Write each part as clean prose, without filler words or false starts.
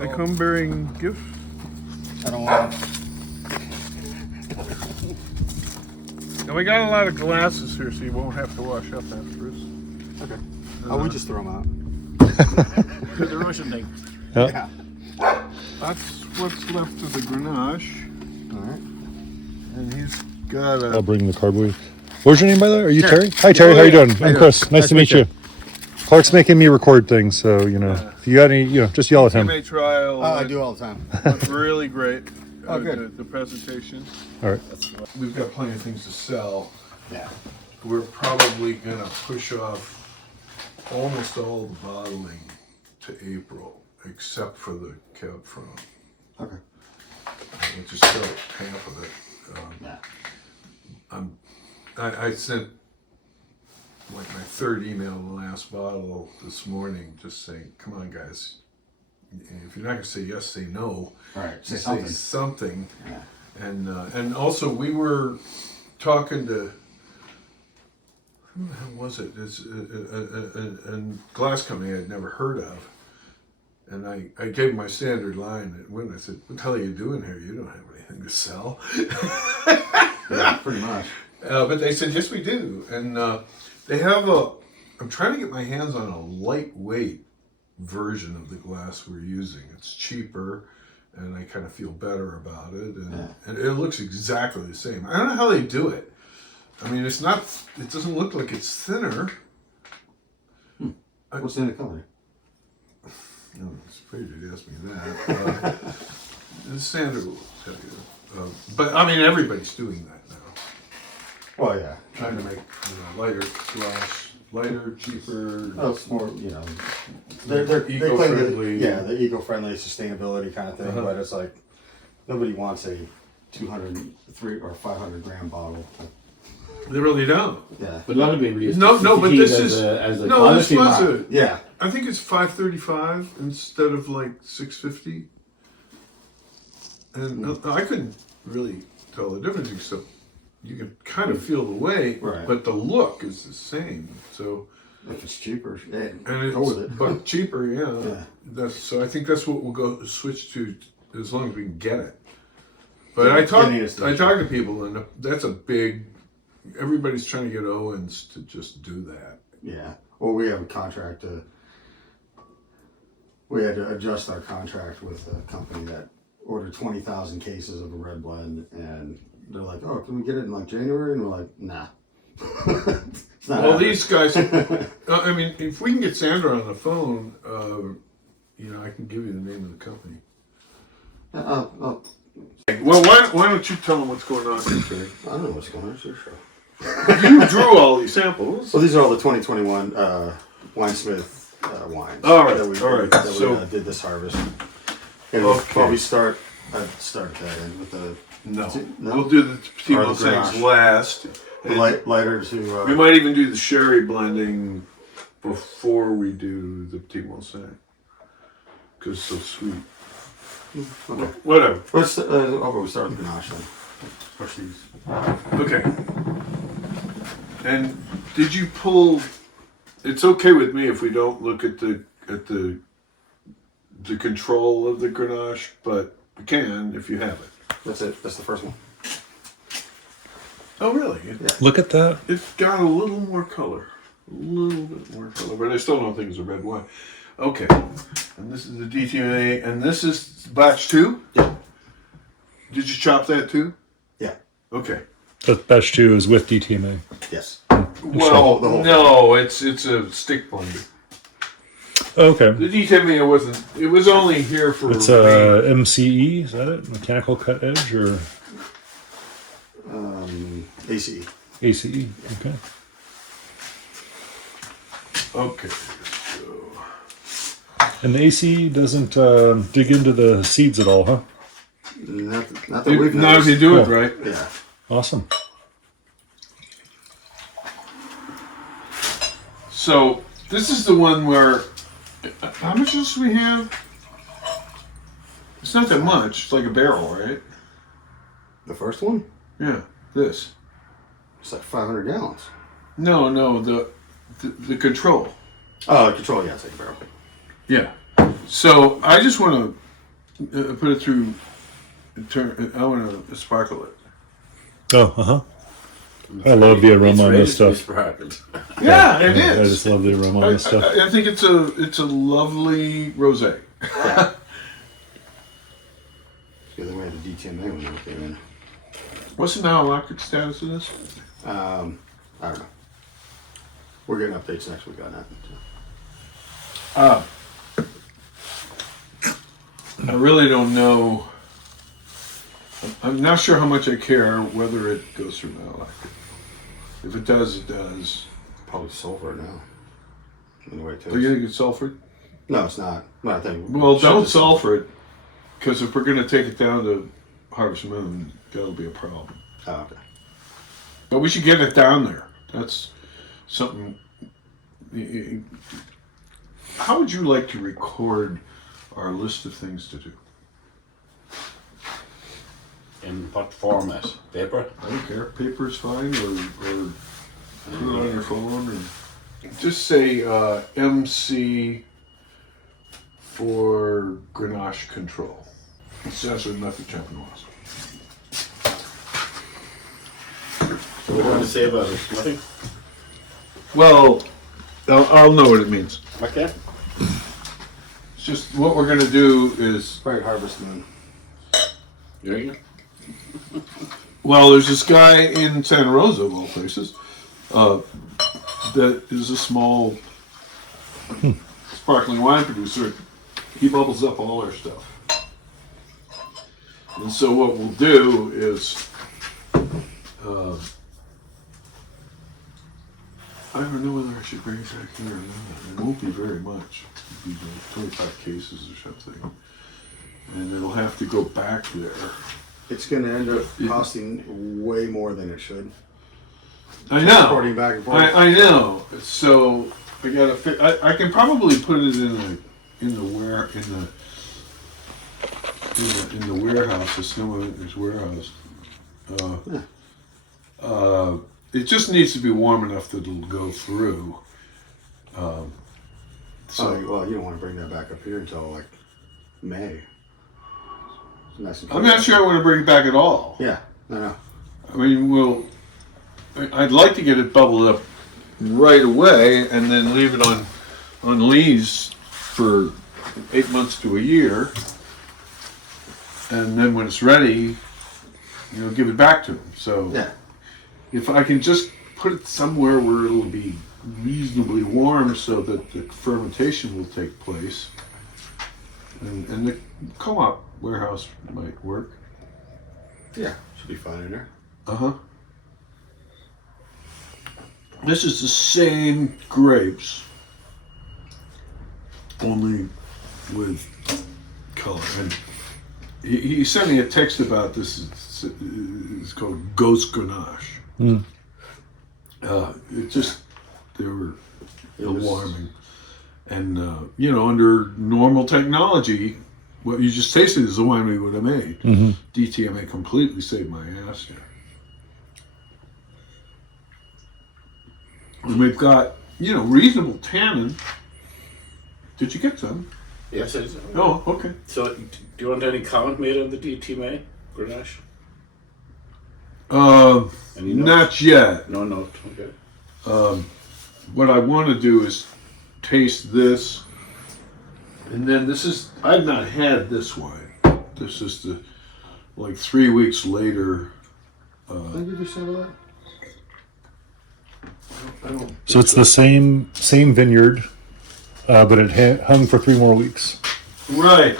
I come bearing gifts. I don't want. And we got a lot of glasses here, so you won't have to wash up afterwards. Okay. Oh, we just throw them out. The Russian thing. Yeah. That's what's left of the Ganache. All right. And he's got I'll a... bring the cardboard. What's your name, by the way? Are you Terry? Hi, Terry. How you doing? I'm Chris. Nice to meet you. Clark's making me record things, so, you know, if you got any, just yell at him. TMA trial. Oh, I do all the time. Went really great. Oh, good. The presentation. All right. We've got plenty of things to sell. Yeah. We're probably going to push off almost all the bottling to April, except for the Cab Franc. Okay. We'll just sell half of it. Yeah. I sent like my third email, the last bottle this morning, just saying, come on guys, if you're not gonna say yes, say no. Right. Say something. something. Yeah. And also we were talking to, who the hell was it? It's a glass company I'd never heard of. And I gave them my standard line and when I said, what the hell are you doing here? You don't have anything to sell. Yeah, pretty much. But they said, yes, we do. And they have I'm trying to get my hands on a lightweight version of the glass we're using. It's cheaper and I kind of feel better about it. And it looks exactly the same. I don't know how they do it. I mean, it doesn't look like it's thinner. What's in the color? No, it's pretty to ask me that. The standard will tell you. But I mean, everybody's doing that now. Well, yeah. Trying to make lighter glass, lighter, cheaper. Oh, it's more, they eco-friendly. The eco-friendly sustainability kind of thing, but it's like nobody wants a 200, 300 or 500 gram bottle. They really don't. Yeah. But a lot of people use No, but this is as a no. This quality was mark. Yeah. I think it's $5.35 instead of like $6.50. And I couldn't really tell the difference, except you can kind of feel the weight, Right. but the look is the same. So, If it's cheaper, yeah, and go with it's it. but cheaper, yeah. Yeah. So I think that's what we'll go switch to as long as we can get it. But I talk to people, and that's a big. Everybody's trying to get Owens to just do that. Yeah. Well, we have a contract we had to adjust our contract with a company that ordered 20,000 cases of a red blend, and they're like, "Oh, can we get it in like January?" And we're like, "Nah." It's not Well, happening. these guys. I mean, if we can get Sandra on the phone, I can give you the name of the company. Well, Well, why don't you tell them what's going on here, Terry? I don't know what's going on. It's your show. You drew all these samples. Well, these are all the 2021 WineSmith wines. All right, That we, all right. That we So- did this harvest. And Okay. I'd start that in with the No. No? We'll do the Petit Or the Monsangs Ganache. last. And lighter to. we might even do the sherry blending before we do the Petit Monsang. Because it's so sweet. Okay. Whatever. Let's we start with Ganache then. Push these. Okay. And did you pull? It's okay with me if we don't look at the control of the Grenache, but we can if you have it. That's it. That's the first one. Oh, really? Look at that. It's got a little more color. A little bit more color, but I still don't think it's a red wine. Okay. And this is the DTMA, and this is batch 2? Yeah. Did you chop that too? Yeah. Okay. That batch 2 is with DTMA. Yes. Well, the whole no, it's a stick blender. Okay. The DTMA wasn't. It was only here for. It's a MCE, is that it? Mechanical cut edge or ACE. ACE? Okay. Okay. And the ACE doesn't dig into the seeds at all, huh? Not that we've Not if you noticed. do it Cool. right. Yeah. Awesome. So this is the one where. How much else do we have? It's not that much. It's like a barrel, right? The first one? Yeah. This. It's like 500 gallons. No, the control. Oh, control, yeah, it's like a barrel. Yeah. So I just want to put it through. I want to sparkle it. Oh, I love the aroma on this stuff. Yeah, it I is. just love the aroma on this stuff. I think it's a lovely rosé. The other way, the DTMA when they came in. What's the malolactic status of this? I don't know. We're getting updates next week on that. I really don't know. I'm not sure how much I care whether it goes through malolactic. If it does, it does. Probably sulfur now. In the way it tastes. Are you gonna get sulfured? No, it's not. No, I think. Well, don't sulfur it, because if we're gonna take it down to Harvest Moon, that'll be a problem. Oh, okay. But we should get it down there. That's something. How would you like to record our list of things to do? In what format? Paper? I don't care. Paper's fine, or put it on your phone, or just say MC for Ganache control. That's what Untitled Chapter was. So what do you want to say about it? Nothing? Well, I'll know what it means. Okay. It's just what we're gonna do is. Right, Harvest Moon. You Well, there's this guy in Santa Rosa, of all places, that is a small sparkling wine producer. He bubbles up all our stuff. And so what we'll do is, I don't know whether I should bring it back here or not. It won't be very much. It'll be like 25 cases or something. And it'll have to go back there. It's going to end up costing way more than it should. I know. Transporting back and forth. I know. So I gotta. I can probably put it in the warehouse, the snow maintenance warehouse. It just needs to be warm enough that it'll go through. Well, you don't want to bring that back up here until like May. It's nice and I'm not sure I want to bring it back at all. Yeah, I know. I mean, I'd like to get it bubbled up right away and then leave it on lees for 8 months to a year, and then when it's ready, give it back to them. So Yeah. if I can just put it somewhere where it'll be reasonably warm so that the fermentation will take place, and the co-op warehouse might work. Yeah, should be fine in there. This is the same grapes, only with color. And he sent me a text about this. It's called Ghost Ganache. They were alarming. And, under normal technology, what you just tasted is the wine we would have made. DTMA completely saved my ass here. And we've got, reasonable tannin. Did you get some? Yes, it is. Oh, okay. So, do you want any comment made on the DTMA, Grenache? Any notes? Not yet. No note. Okay. What I want to do is taste this, and then I've not had this wine. This is 3 weeks later. Did I give you some of that? I don't So it's the same vineyard, but it hung for 3 more weeks. Right.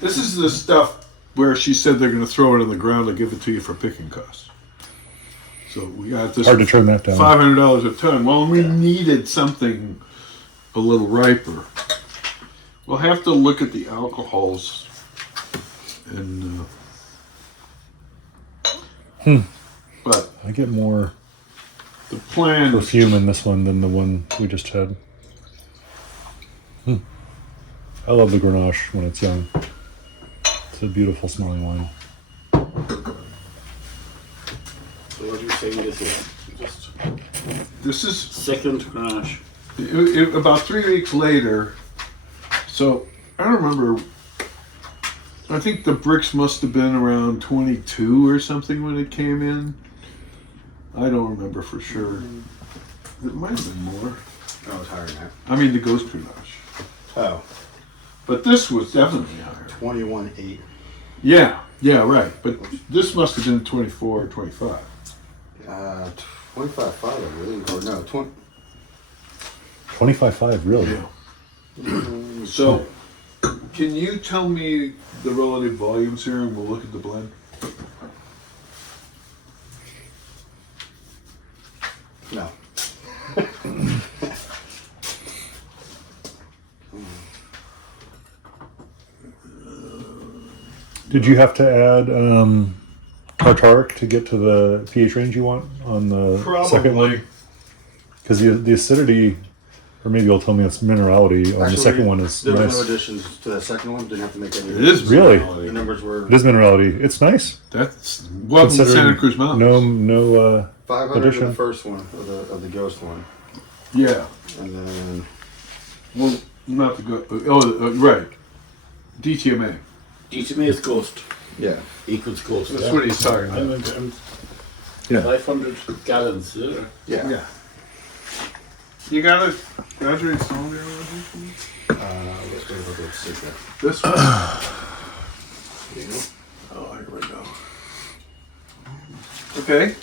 This is the stuff where she said they're going to throw it on the ground and give it to you for picking costs. So we got this. Hard to turn that down. $500 a ton. Well, we needed something a little riper. We'll have to look at the alcohols and. But I get more the plan. perfume in this one than the one we just had. I love the Grenache when it's young. It's a beautiful smelling wine. So what are you saying this is? Just This is second Grenache. about 3 weeks later. So I don't remember. I think the bricks must have been around 22 or something when it came in. I don't remember for sure. It might have been more. Oh, it's higher than that. I mean, the Ghost Ganache. Oh, But this was definitely higher. 21.8. Yeah, right. But this must have been 24 or 25. 25.5, I believe. Or no, 20. 25.5, really? Yeah. So, can you tell me the relative volumes here and we'll look at the blend? No. Did you have to add tartaric to get to the pH range you want on the second one? Because the acidity, or maybe you'll tell me it's minerality on the second one is there was nice. no additions to that second one. Didn't have to make any. It is Really? The numbers were It is minerality. It's nice. That's welcome to Santa Cruz Mountains. No 500 for addition. the first one of the ghost one, Yeah. and then Well, not the good. Oh, right. DTMA. DTMA is ghost. yeah, Equals ghost. That's what he's talking I'm, about. I'm Yeah. 500 gallons. yeah. Yeah. You got a graduate song there? I guess we're going to see that. This one? Yeah. Oh, here we go. Okay.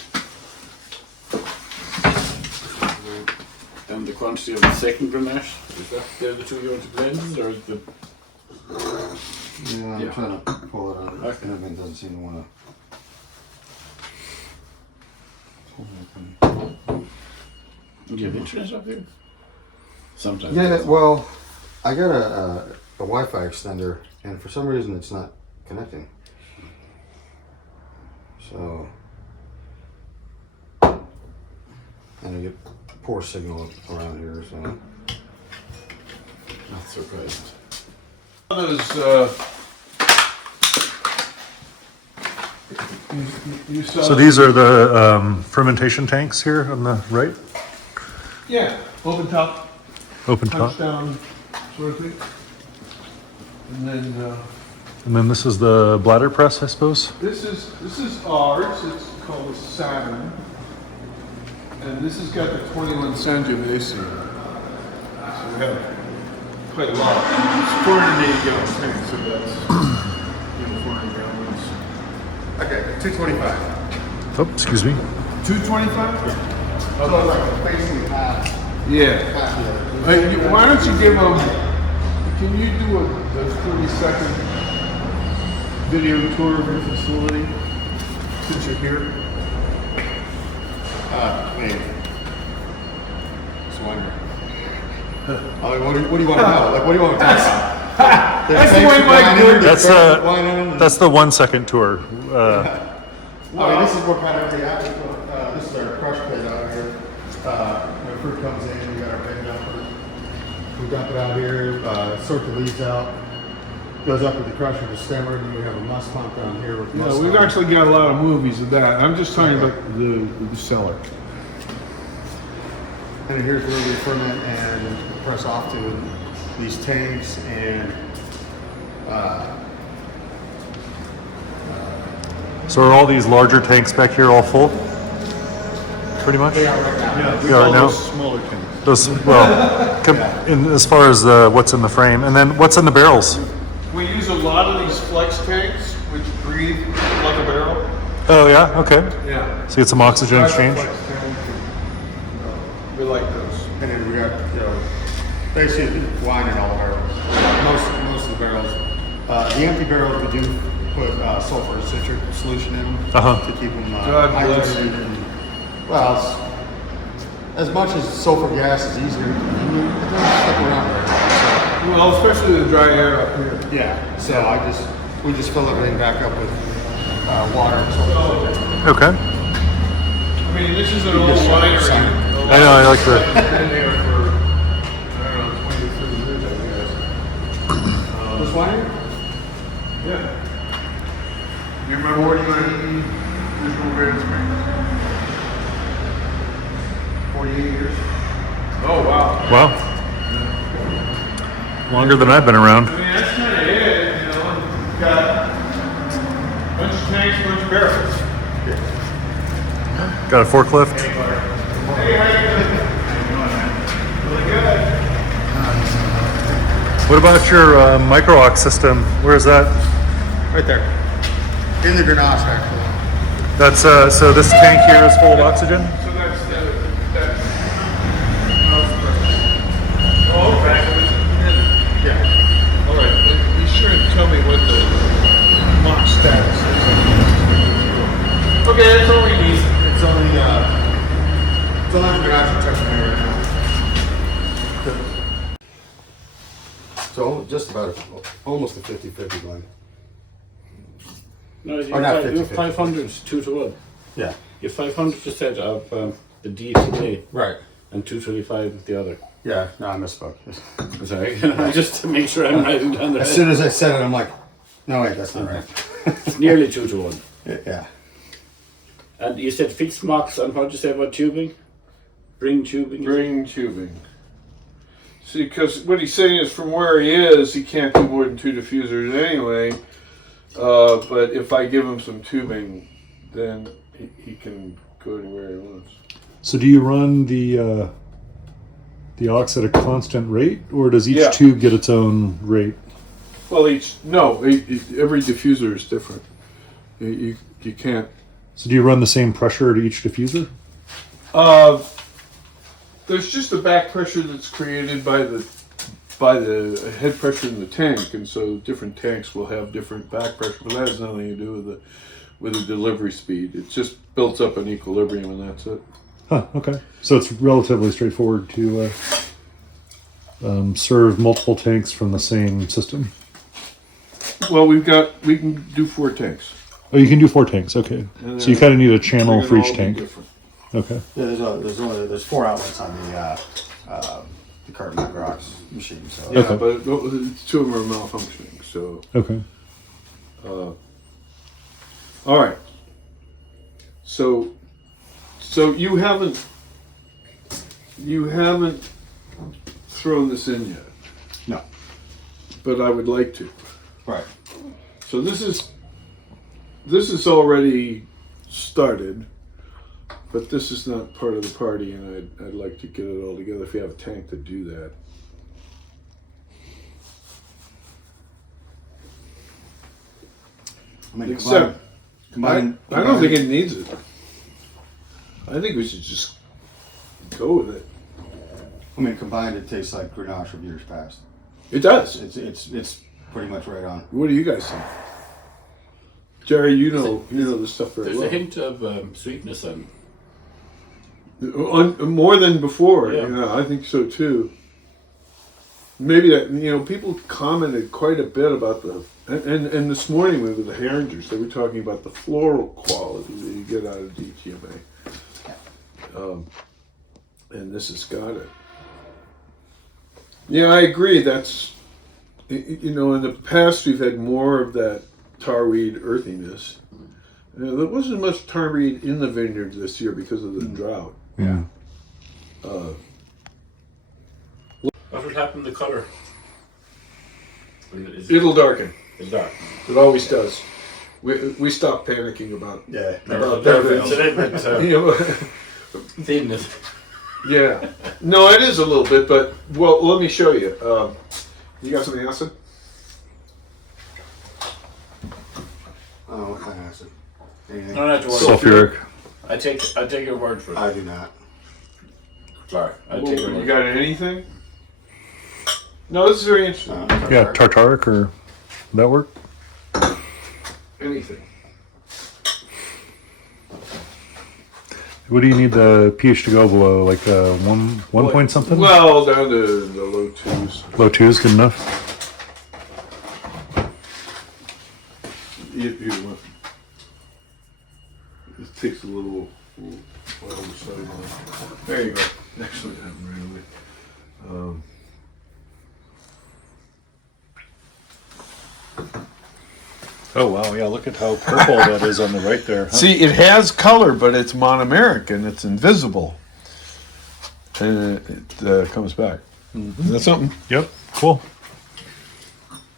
And the quantity of the second Ganache, is that the two you want to blend, or is the... Yeah, I'm Yeah. trying to pull it out. Okay. And everything doesn't seem to want Do you have internet up here? Sometimes. to. Yeah, well, I got a Wi-Fi extender, and for some reason it's not connecting. So, and I get poor signal around here. So, Not surprised. You saw So these are the fermentation tanks here on the right, Yeah, open top, open punch top, down sort of thing. And then and then this is the bladder press, I suppose. this is ours. It's called a Saturn, and this has got the 21 Sangiovese. So we have quite a lot. It's 480 gallon tank, so that's 400 gallons. okay, 225. Oh, excuse me. 225? So like basically half. Yeah. Half the Why don't you give them? Can you do a 30-second video tour of your facility since you're here? Wait. It's wonder. What do you want to know? Like, what do you want to test? That's the way Mike did it. That's the 1 second tour. I mean, this is what kind of this is our crush pit out here. When fruit comes in, we got our bin dumper. We dump it out here, sort the leaves out. Goes up with the crusher to stemmer, and then we have a must pump down here with No, must we've pump. actually got a lot of movies of that. I'm just talking about the cellar. And then here's where we ferment and press off to these tanks and So are all these larger tanks back here all full? Pretty much. they are right now. Yeah, we Yeah, call I know. those smaller tanks. Those in as far as what's in the frame, and then what's in the barrels. We use a lot of these flex tanks, which breathe like a barrel. Oh yeah, okay. Yeah. So get some oxygen exchange. We like those. And then we got, basically wine in all the barrels. Most of the barrels. The empty barrels, we do put sulfur citric solution in them Uh-huh. to keep them God bless hydrated. And, well, as much as sulfur gas is easier, it doesn't stick around very long. Well, especially the dry air up here. So, yeah, so we just fill everything back up with water and sulfur citric. Okay. I mean, this is an old winery. I know. I like the. Been there for, I don't know, 20 to 30 years, I guess. This winery? Yeah. You remember what you original Granite Springs? 48 years. Oh, wow. Wow. Longer than I've been around. I mean, that's Got a forklift. What about your micro-ox system? Where is that? Right there. In the Ganache, actually. That's so this tank here is full of oxygen. So that's that. Oh, okay. Yeah. All right. Be sure and tell me what the Mach status is. Okay, that's all we need. It's only the Ganache touching me right now. So just about almost a 50-50 blend. No, you Or not have 50-50. 500 2-1. Yeah. You have 500% of the DTA Right. and 225 of the other. Yeah. No, I misspoke. Sorry, just to make sure I'm writing down the As right. soon as I said it, I'm like, no, wait, that's not right. It's nearly 2-1. Yeah. And you said fixed mocks, and what did you say about tubing? Bring tubing? Bring tubing. See, because what he's saying is from where he is, he can't do more than 2 diffusers anyway. But if I give him some tubing, then he can go anywhere he wants. So do you run the aux at a constant rate, or does each Yeah. tube get its own rate? Well, every diffuser is different. You can't. So do you run the same pressure to each diffuser? There's just a back pressure that's created by the head pressure in the tank, and so different tanks will have different back pressure. But that has nothing to do with the delivery speed. It just builds up an equilibrium, and that's it. Huh, okay. So it's relatively straightforward to serve multiple tanks from the same system. Well, we can do 4 tanks. Oh, you can do 4 tanks, okay. And So you kind of need a channel they're for gonna each all be tank. different. Okay. Yeah, there's 4 outlets on the carbon micro-ox machine. So Yeah, Okay. but 2 of them are malfunctioning. So, Okay. all right. So you haven't thrown this in yet, no. but I would like to. Right. So this is already started, but this is not part of the party, and I'd like to get it all together. If you have a tank to do that. I mean, Except, combine. I don't think it needs it. I think we should just go with it. I mean, combined, it tastes like Grenache of years past. It does. It's pretty much right on. What do you guys think? Jerry, you know this stuff very There's well. a hint of sweetness and More than before. Yeah. Yeah, I think so too. Maybe that people commented quite a bit about and this morning with the Herringers, they were talking about the floral quality that you get out of DTMA. And this has got it. Yeah, I agree. That's in the past we've had more of that tarweed earthiness. There wasn't much tarweed in the vineyard this year because of the drought. Yeah. what would happen to the colour? It'll darken. It's dark. It always does. We stopped panicking about Yeah. about It's a that. little bit You know, thin. Is yeah. No, it is a little bit, but well, let me show you. You got some acid? Oh, what kind of acid? Anything? No, not to worry. Sulfuric. I take your word for it. I do not. Sorry, I Well, take your you word. got anything? No, this is very interesting. Yeah, tartaric, or would that work? Anything. What do you need the pH to go below? Like one point something? Well, down to the low 2s. Low 2 is good enough. It takes a little while to settle on. There you go. Actually, that right away. Oh wow, yeah, look at how purple that is on the right there. Huh? See, it has color, but it's monomeric and it's invisible. And it comes back. Is that something? Yep, cool.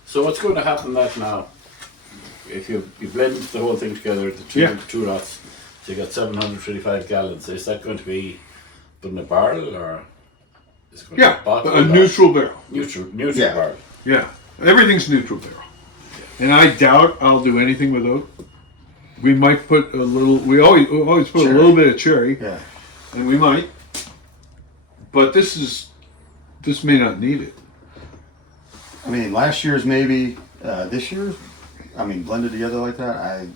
So what's going to happen that now? If you blend the whole thing together, the two Yeah. two lots, So you got 735 gallons. Is that going to be put in a barrel or is it going to be bottled? A neutral barrel. Neutral Yeah. barrel. Yeah, everything's neutral barrel. And I doubt I'll do anything with oak. We might put a little. We always put Cherry. a little bit of cherry, Yeah. and we might. But this may not need it. I mean, last year's maybe. This year's, I mean, blended together like that,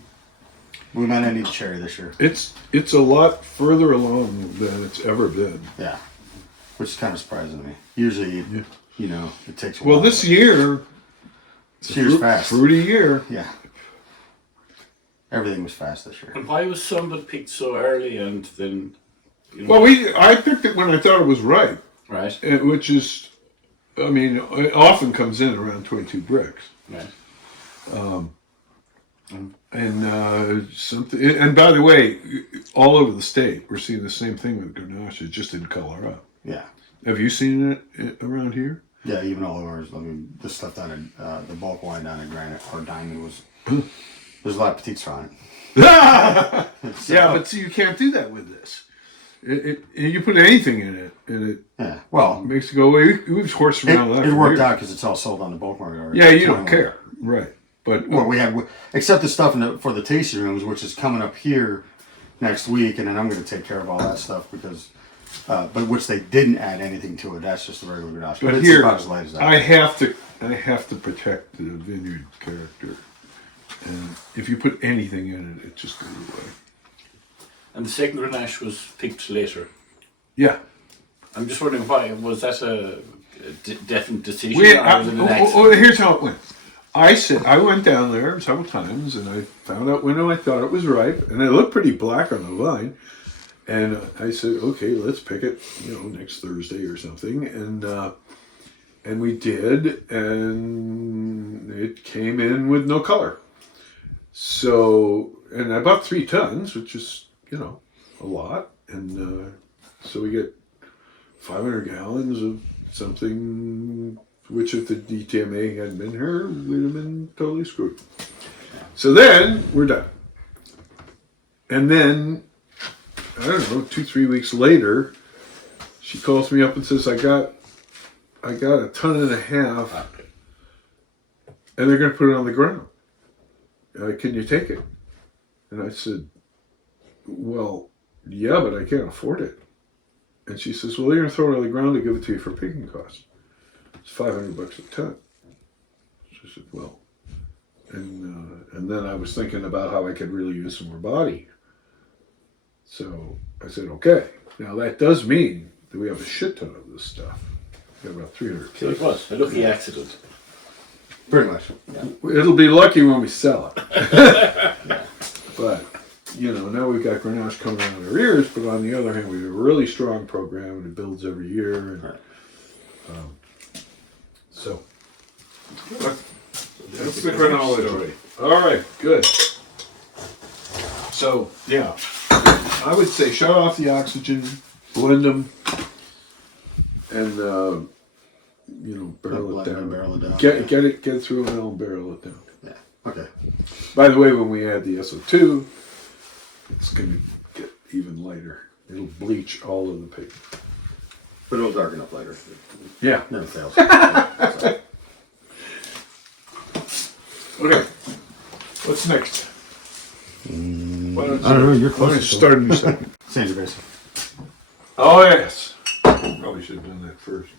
we might not need cherry this year. It's a lot further along than it's ever been. Yeah. Which is kind of surprising to me. Usually, you know, it takes a Well, while. this year, This year's fast. fruity year. Yeah. Everything was fast this year. And why was some of it picked so early and then? You know, Well, I picked it when I thought it was ripe, right. which is, I mean, it often comes in around 22 bricks. Right. And something. And by the way, all over the state, we're seeing the same thing with Ganache. It just didn't color up. Yeah. Have you seen it around here? Yeah, even all of ours. I mean, the stuff down at the bulk wine down at Granite or Diamond was. There's a lot of petites on it. Yeah, but see, you can't do that with this. You put anything in it, and it Yeah. Well, makes it go away. We've horsed around with that. it for worked years. out because it's all sold on the bulk market already. Yeah, you don't 21. care, right? But Well, we had, except the stuff for the tasting rooms, which is coming up here next week, and then I'm going to take care of all that stuff because, but which they didn't add anything to it. That's just the regular Ganache. But it's here, about as light as that. I have to protect the vineyard character, and if you put anything in it, it just goes away. And the second Grenache was picked later. Yeah, I'm just wondering why. Was that a definite decision? we. Or was it an accident? Here's how it went. I went down there several times, and I found out when I thought it was ripe, and it looked pretty black on the vine. And I said, okay, let's pick it, next Thursday or something, and we did, and it came in with no color. So, and I bought 3 tons, which is, a lot. And so we get 500 gallons of something, which if the DTMA hadn't been here, we'd have been totally screwed. So then we're done. And then, I don't know, 2-3 weeks later, she calls me up and says, I got 1.5 tons, Okay. and they're going to put it on the ground. Can you take it? And I said, well, yeah, but I can't afford it. And she says, well, they're going to throw it on the ground to give it to you for picking costs. It's $500 a ton. She said, well, and then I was thinking about how I could really use some more body. So I said, okay. Now that does mean that we have a shit ton of this stuff. We have about 300. So it was a lucky accident. Pretty much. It'll be lucky when we sell it. But, now we've got Grenache coming out of our ears, but on the other hand, we have a really strong program and it builds every year. And, Right. so, that's the chronology. All right, good. So, yeah, I would say shut off the oxygen, blend them, and, barrel it Blend down. and barrel it down. Get it through a mill and barrel it down. Yeah. Okay. By the way, when we add the SO2, it's going to get even lighter. It'll bleach all of the paper. But it'll darken up later. Yeah. Never fails. Okay. What's next? I don't know. You're Why don't you close. start a new segment? Sangiovese. Oh, yes. Probably should have done that first.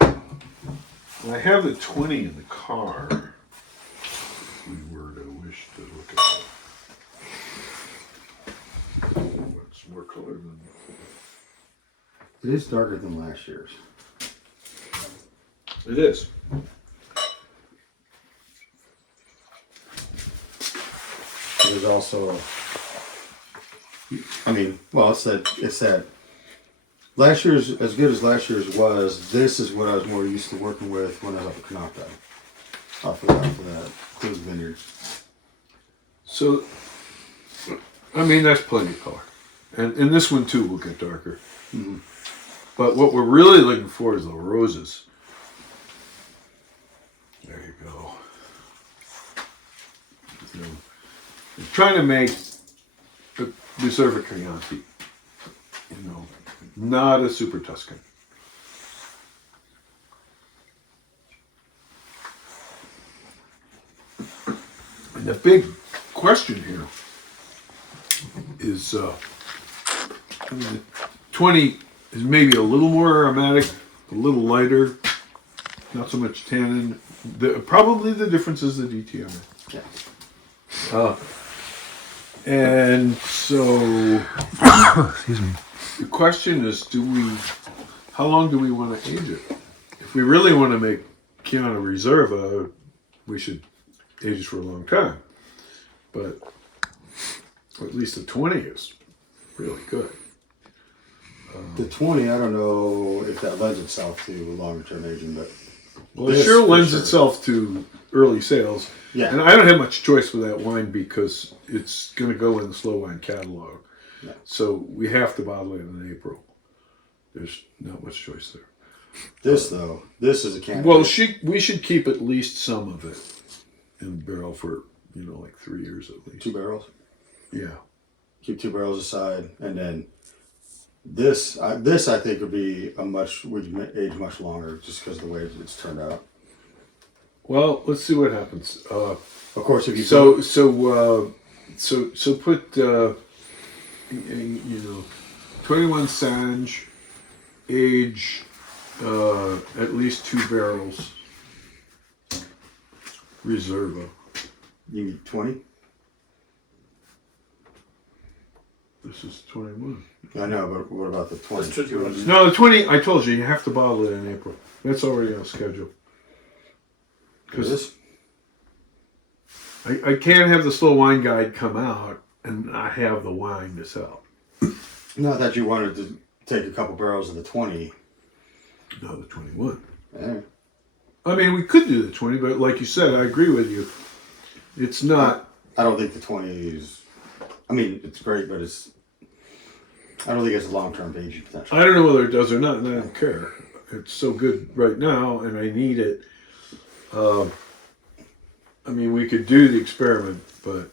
I have the 20 in the car. If we were to wish to look at it. What's more color than... It is darker than last year's. It is. There's also, it's that last year's, as good as last year's was, this is what I was more used to working with when I was up at Cabernet. Off of that Clues Vineyard. So, that's plenty of color. And this one too will get darker. Mm-hmm. But what we're really looking for is the roses. There you go. I'm trying to make Reserva Chianti. You know, not a super Tuscan. And the big question here is, I mean, 20 is maybe a little more aromatic, a little lighter, not so much tannin. Probably the difference is the DTM. Yeah. And so, Excuse me. the question is, how long do we want to age it? If we really want to make Chianti Reserva, we should age it for a long time. But at least the 20 is really good. The 20, I don't know if that lends itself to longer term aging, but Well, it this, sure for lends sure. itself to early sales. Yeah. And I don't have much choice with that wine because it's going to go in the slow wine catalog. Yeah. So we have to bottle it in April. There's not much choice there. This though, this is a candidate. Well, we should keep at least some of it in the barrel for, like 3 years at least. 2 barrels. Yeah. Keep 2 barrels aside, and then this I think would be would age much longer just because of the way it's turned out. Well, let's see what happens. Of course, if you So put 21 Sange, age at least 2 barrels, Reserva. you need 20. This is 21. I know, but what about the 20? That's 21. No, the 20. I told you have to bottle it in April. That's already on schedule. This? I can't have the slow wine guide come out and not have the wine to sell. Not that you wanted to take a couple barrels of the 20. No, the 21. Yeah. I mean, we could do the 20, but like you said, I agree with you. It's not. I don't think the 20 is. I mean, it's great, but I don't think it's a long-term aging potential. I don't know whether it does or not, and I don't care. It's so good right now, and I need it. I mean, we could do the experiment, but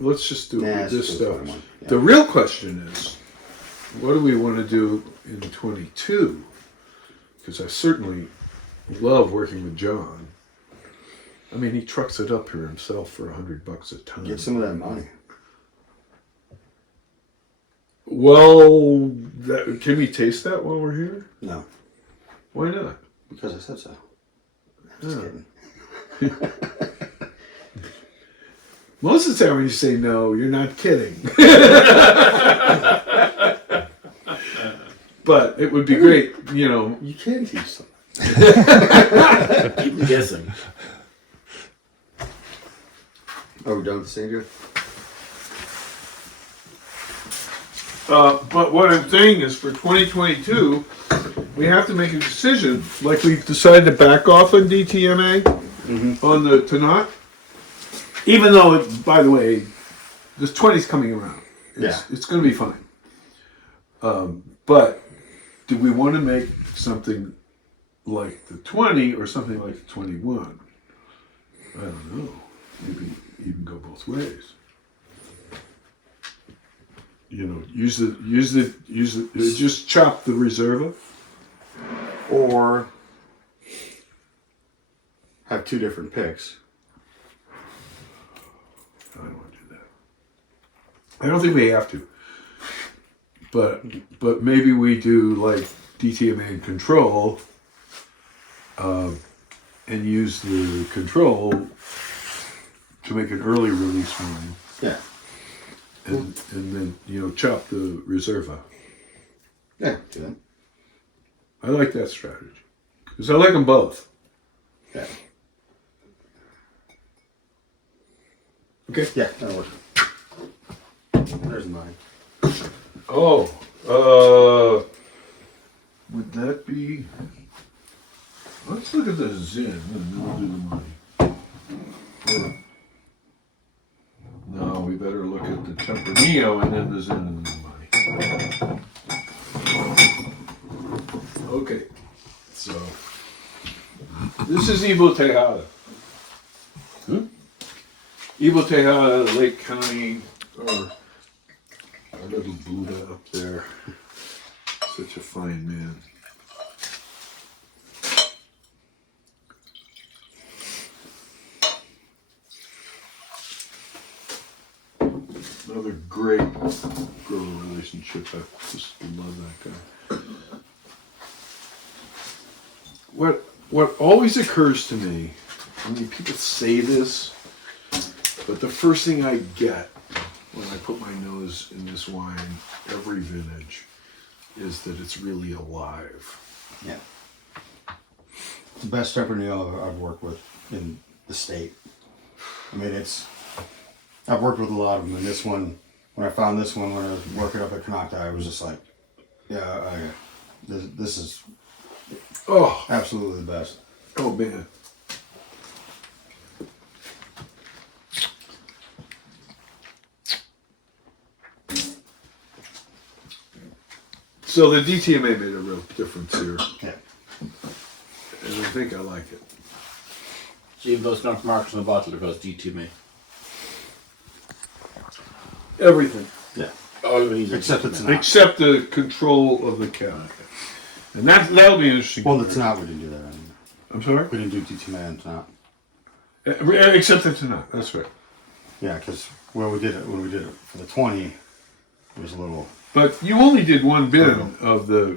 let's just do it with this stuff. Yeah. The real question is, what do we want to do in 22? Because I certainly love working with John. I mean, he trucks it up here himself for $100 a ton. Get some of that money. Well, can we taste that while we're here? No, Why not? because I said so. Just Yeah. kidding. Most of the time when you say no, you're not kidding. But it would be great, You can teach some. Keep guessing. Are we done with the Saint But what I'm saying is for 2022, we have to make a decision. Like we've decided to back off on DTMA on the Tanat. Even though, by the way, this 20's coming around. It's going to be fine. But do we want to make something like the 20 or something like the 21? I don't know. Maybe even go both ways. Use the just chop the Reserva. Or have 2 different picks. I don't want to do that. I don't think we have to. But maybe we do like DTMA and control, and use the control to make an early release wine. Yeah. And then chop the Reserva. Yeah, do that. I like that strategy because I like them both. Yeah. Okay. Yeah, that'll work. There's mine. Oh, would that be? Let's look at the Zin and then we'll do the money. No, we better look at the Tempranillo and then the Zin and then the money. Okay, so this is Ibo Tejada. Ibo Tejada, Lake County, or little Buddha up there. Such a fine man. Another great grower relationship. I just love that guy. What always occurs to me, I mean, people say this, but the first thing I get when I put my nose in this wine, every vintage, is that it's really alive. Yeah. The best Tempranillo I've worked with in the state. I mean, I've worked with a lot of them, and this one, when I found this one when I was working up at Ganache, I was just like, yeah, this is absolutely the best. Oh man. So the DTMA made a real difference here, Yeah. and I think I like it. See those not marks on the bottle because DTMA. Everything. Yeah. All of these Except it's not. Except the control of the cab. And that'll be interesting. Well, it's not. We didn't do that anymore. I'm sorry? We didn't do DTMA and not. Except it's not. That's right. Yeah, because when we did it for the 20, it was a little. But you only did one bin of the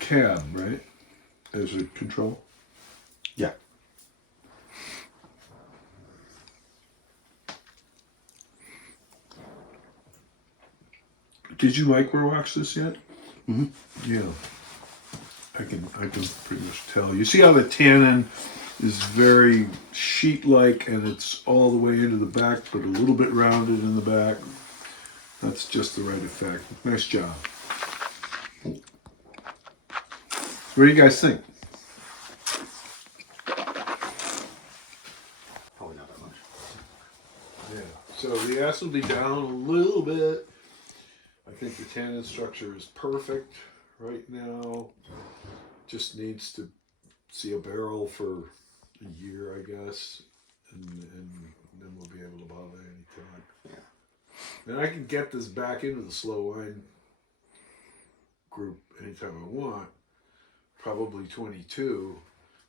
cab, right? As a control? Yeah. Did you micro-wax this yet? Mm-hmm. Yeah. I can pretty much tell. You see how the tannin is very sheet-like and it's all the way into the back, but a little bit rounded in the back. That's just the right effect. Nice job. What do you guys think? Probably not that much. Yeah. So the acid will be down a little bit. I think the tannin structure is perfect right now. Just needs to see a barrel for a year, I guess, and then we'll be able to bottle it anytime. Yeah. And I can get this back into the slow wine group anytime I want. Probably 22,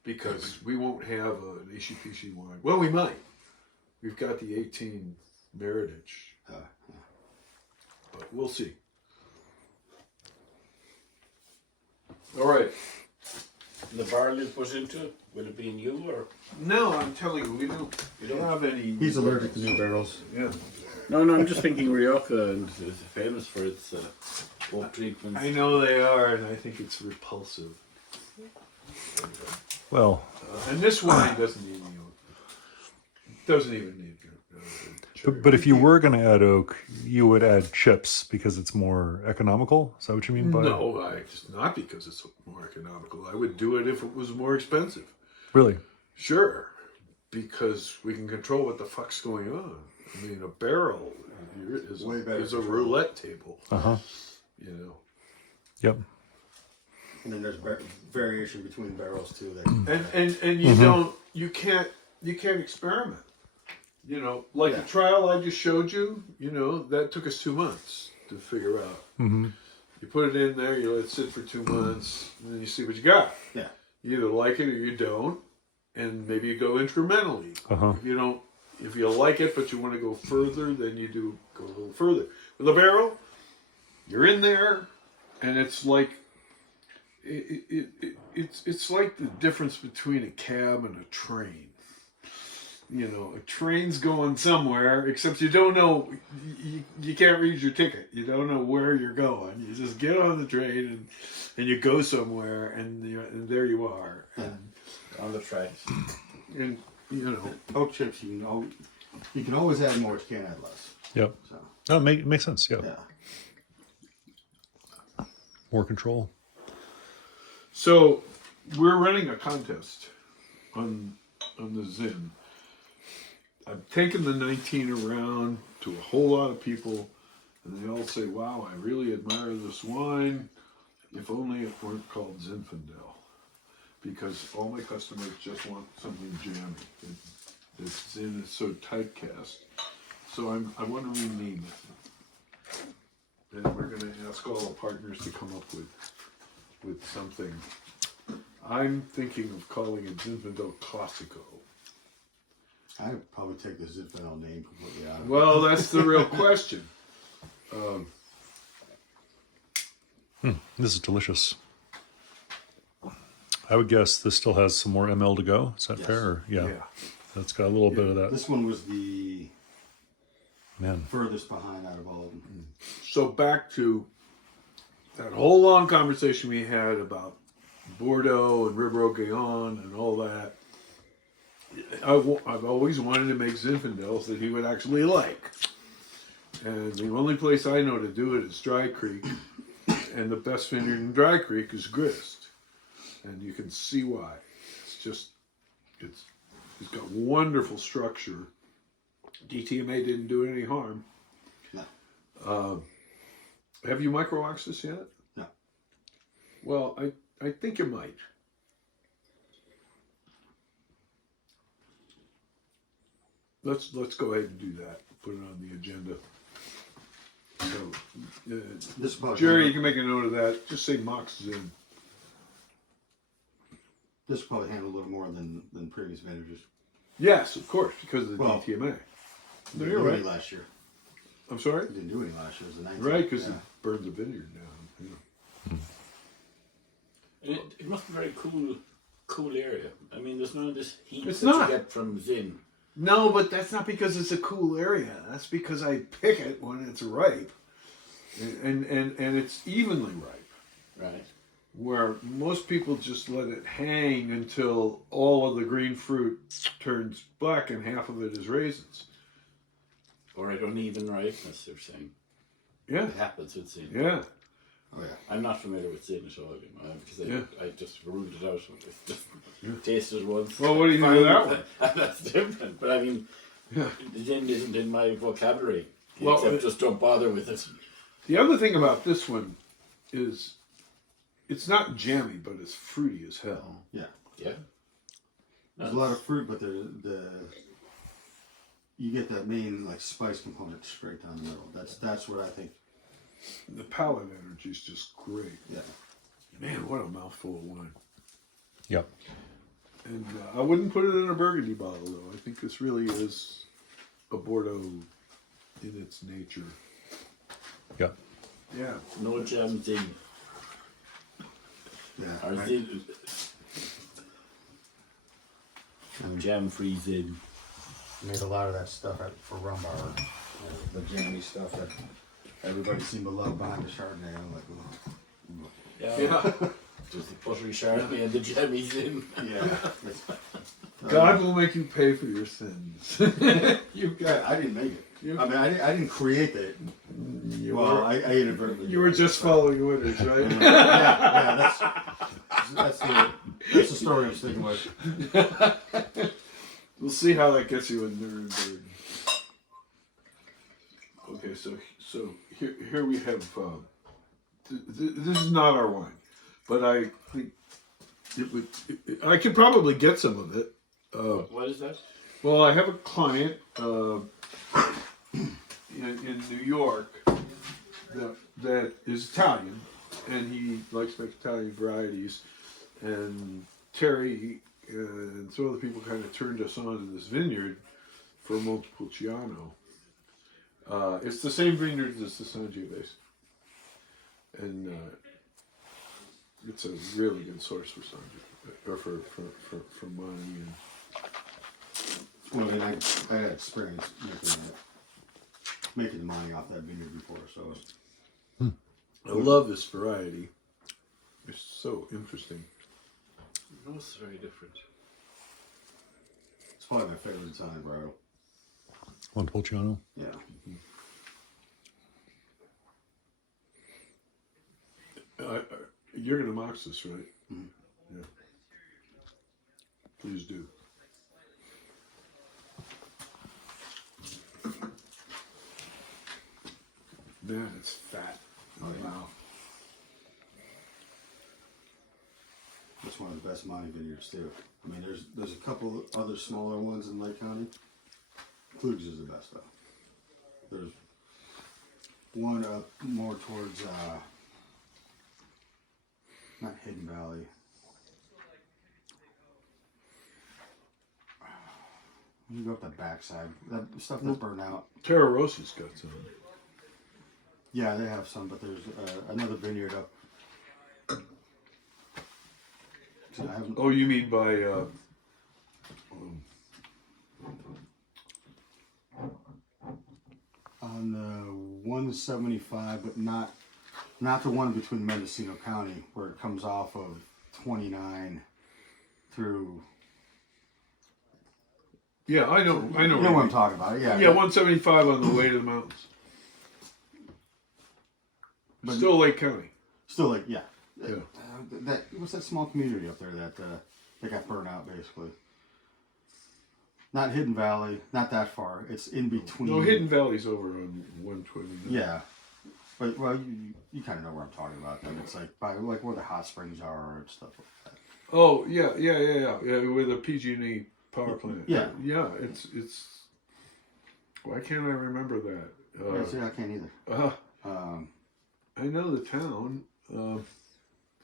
because we won't have an Ishi-Pishi wine. Well, we might. We've got the 18 Meritage. But we'll see. All right. The barrel you put into it, will it be new or? No, I'm telling you, we don't have any. He's allergic to new barrels. Yeah. No, I'm just thinking Rioja and is famous for its oak treatments. I know they are, and I think it's repulsive. Well, And this wine doesn't need any oak. Doesn't even need cherry. but if you were going to add oak, you would add chips because it's more economical. Is that what you mean by? No, it's not because it's more economical. I would do it if it was more expensive. Really? Sure, because we can control what the fuck's going on. I mean, a barrel Way better is a control. roulette table. Uh-huh. You know. Yep. And then there's variation between barrels too. That And you you can't experiment. You know, like the trial I just showed you, you know, that took us 2 months to figure out. Mm-hmm. You put it in there, you let it sit for 2 months, and then you see what you got. Yeah. You either like it or you don't, and maybe you go incrementally. Uh-huh. If you like it but you want to go further, then you do go a little further. With a barrel, you're in there, and it's like it's like the difference between a cab and a train. You know, a train's going somewhere, except you don't know, you can't read your ticket. You don't know where you're going. You just get on the train and you go somewhere, and there you are. And, On the tracks. and you know, oak chips, you can always add more, but you can't add less. Yep. So No, makes sense. Yeah. yeah. More control. so we're running a contest on the Zin. I've taken the 19 around to a whole lot of people, and they all say, wow, I really admire this wine. If only it weren't called Zinfandel. Because all my customers just want something jammy. The Zin is so typecast. So I want to rename it. and we're going to ask all the partners to come up with something. I'm thinking of calling it Zinfandel Classico. I'd probably take the Zinfandel name completely out of it. Well, that's the real question. This is delicious. I would guess this still has some more ml to go. Is that Yes. fair? Or, yeah. Yeah. That's got a little bit of that. This one was the Man. furthest behind out of all of them. So back to that whole long conversation we had about Bordeaux and Ribot-Gaillon and all that. I've always wanted to make Zinfandels that he would actually like. And the only place I know to do it is Dry Creek. And the best vineyard in Dry Creek is Grist. And you can see why. It's got wonderful structure. DTMA didn't do it any harm. No. Have you micro-oxed this yet? No. Well, I think you might. Let's go ahead and do that. Put it on the agenda. So, This is probably Jerry, you can make a note of that. Just say Mox Zin. This will probably handle a little more than previous vintages. Yes, of course, because of the Well, DTMA. No, Didn't you're do any right. last year. I'm sorry? We didn't do any last year. It was the 19th. Right, because yeah. it burns the vineyard down. Yeah. And it must be a very cool area. I mean, there's none of this heat It's that not. you get from Zin. No, but that's not because it's a cool area. That's because I pick it when it's ripe. And it's evenly ripe. Right. Where most people just let it hang until all of the green fruit turns black and half of it is raisins. Or at uneven ripeness, they're saying. Yeah, It happens with Zin. yeah. Oh, yeah. I'm not familiar with Zin at all, you know, because Yeah. I just ruled it out. I just tasted it once. Well, what do you think of that one? And that's different. But I mean, Yeah. Zin isn't in my vocabulary. Well, Except just don't bother with it. The other thing about this one is it's not jammy, but it's fruity as hell. Yeah. Yeah. There's a lot of fruit, but you get that main like spice component straight down the middle. That's what I think. The palate energy is just great. Yeah. Man, what a mouthful of wine. Yep. And I wouldn't put it in a Burgundy bottle, though. I think this really is a Bordeaux in its nature. Yep. Yeah. No jam Zin. Yeah. Or Zin. Jam free Zin. Made a lot of that stuff for rum bar. The jammy stuff that everybody seemed to love behind the Chardonnay. I'm like, oh. Yeah. Just the buttery Chardonnay and the jammy Zin. Yeah. God will make you pay for your sins. You got. I didn't make it. You- I mean, I didn't create it. You Well, were, I inadvertently. you were just following orders, right? Yeah, that's the story I'm sticking with. We'll see how that gets you in Nuremberg. Okay, so here we have. This is not our wine, but I think it would. I could probably get some of it. What is that? Well, I have a client in New York that is Italian, and he likes to make Italian varieties. And Terry and some other people kind of turned us on to this vineyard for Montepulciano. It's the same vineyard as the Sangiovese. And it's a really good source for Sangiovese, or for Monty. Well, I mean, I had experience making the money off that vineyard before, so I love this variety. It's so interesting. No, it's very different. it's probably my favorite Italian varietal. Montepulciano. Yeah. You're going to mox this, right? Mhm. Yeah. Please do. Man, it's fat. Oh, yeah. Wow. It's one of the best mining vineyards too. I mean, there's a couple other smaller ones in Lake County. Kluge's is the best though. one up more towards, not Hidden Valley. You go up the backside. That stuff that's burned out. Terra Rosa's got some. Yeah, they have some, but there's another vineyard up. So I haven't, Oh, you mean by on the 175, but not the one between Mendocino County where it comes off of 29 through. yeah, I know You know what I'm talking about? Yeah. Yeah, 175 on the way to the mountains. But- Still Lake County. Still, like, yeah. Yeah. That what's that small community up there that got burned out basically? Not Hidden Valley, not that far. It's in between. No, Hidden Valley's over on 120. Yeah, but well, you kind of know where I'm talking about. Then it's like by like where the hot springs are and stuff like that. Oh yeah, with a PG&E power plant. Yeah. Yeah, it's. Why can't I remember that? Yeah, see, I can't either. I know the town.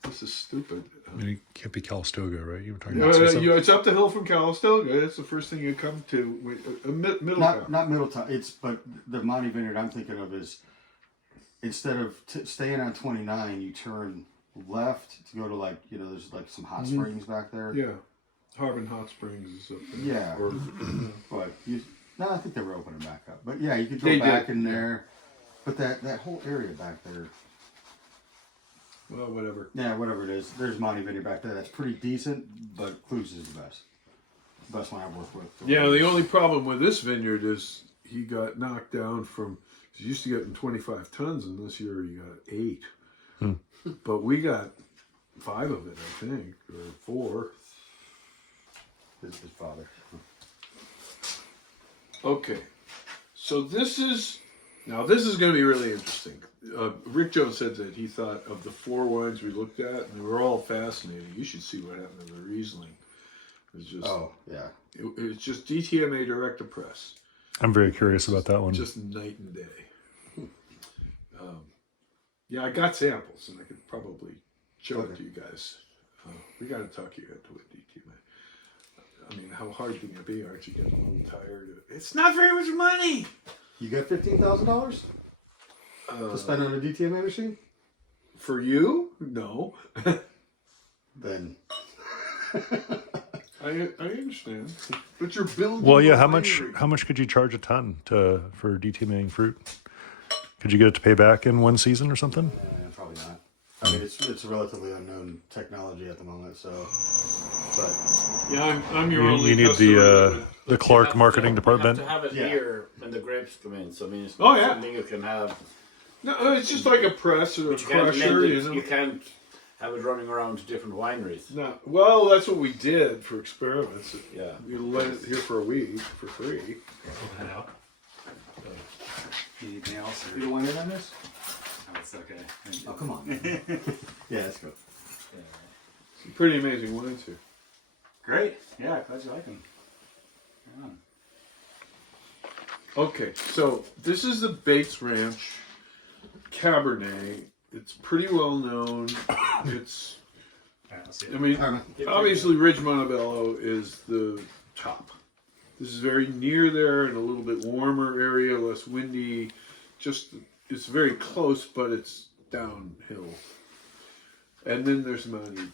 This is stupid. I mean, it can't be Calistoga, right? You were talking about It's up the hill from Calistoga. That's the first thing you come to. Middletown. Not Middletown. It's the Monty Vineyard I'm thinking of is instead of staying on 29, you turn left to go to like there's like some hot springs back there. Yeah, Harbin Hot Springs is up there. Yeah. Or, But I think they were opening back up. But yeah, you could go They back did, in yeah. there. But that whole area back there. well, whatever. Yeah, whatever it is. There's Monty Vineyard back there. That's pretty decent, but Clues is the best. Best one I've worked with. Yeah, the only problem with this vineyard is he got knocked down from. He used to get 25 tons, and this year he got 8. But we got 5 of it, I think, or 4. His father. Okay, so this is going to be really interesting. Rick Jones said that he thought of the 4 wines we looked at, and they were all fascinating. You should see what happened to the Riesling. It's just it's just DTMA direct to press. I'm very curious about that one. Just night and day. Yeah, I got samples, and I could probably show it to you guys. We got to talk you into it, DTMA. I mean, how hard can it be? Aren't you getting a little tired of it? It's not very much money. You got $15,000 to spend on a DTMA machine? For you? No. Then I understand, but you're building. Well, yeah. a How winery. much could you charge a ton for DTMing fruit? Could you get it to pay back in one season or something? probably not. I mean, it's a relatively unknown technology at the moment, so. But Yeah, I'm your You, only you need customer. the Clark marketing department. You have to have it Yeah. here when the grapes come in. So I mean, it's Oh, not yeah. something you can have. No, it's just like a press or a But you can't, crusher, lend you it, know. you can't have it running around to different wineries. No, well, that's what we did for experiments. Yeah. We let it here for a week for free. Anything else? Or, you don't want in on this? oh, it's okay. Thank you. Oh, come on. Yeah, let's go. Some pretty amazing wines here. Great. Yeah, glad you like them. Yeah. Okay, so this is the Bates Ranch Cabernet. It's pretty well known. It's, All right, let's see. I mean, All right. obviously Ridge Montebello is the top. This is very near there in a little bit warmer area, less windy. Just, it's very close, but it's downhill. And then there's Mount Eden.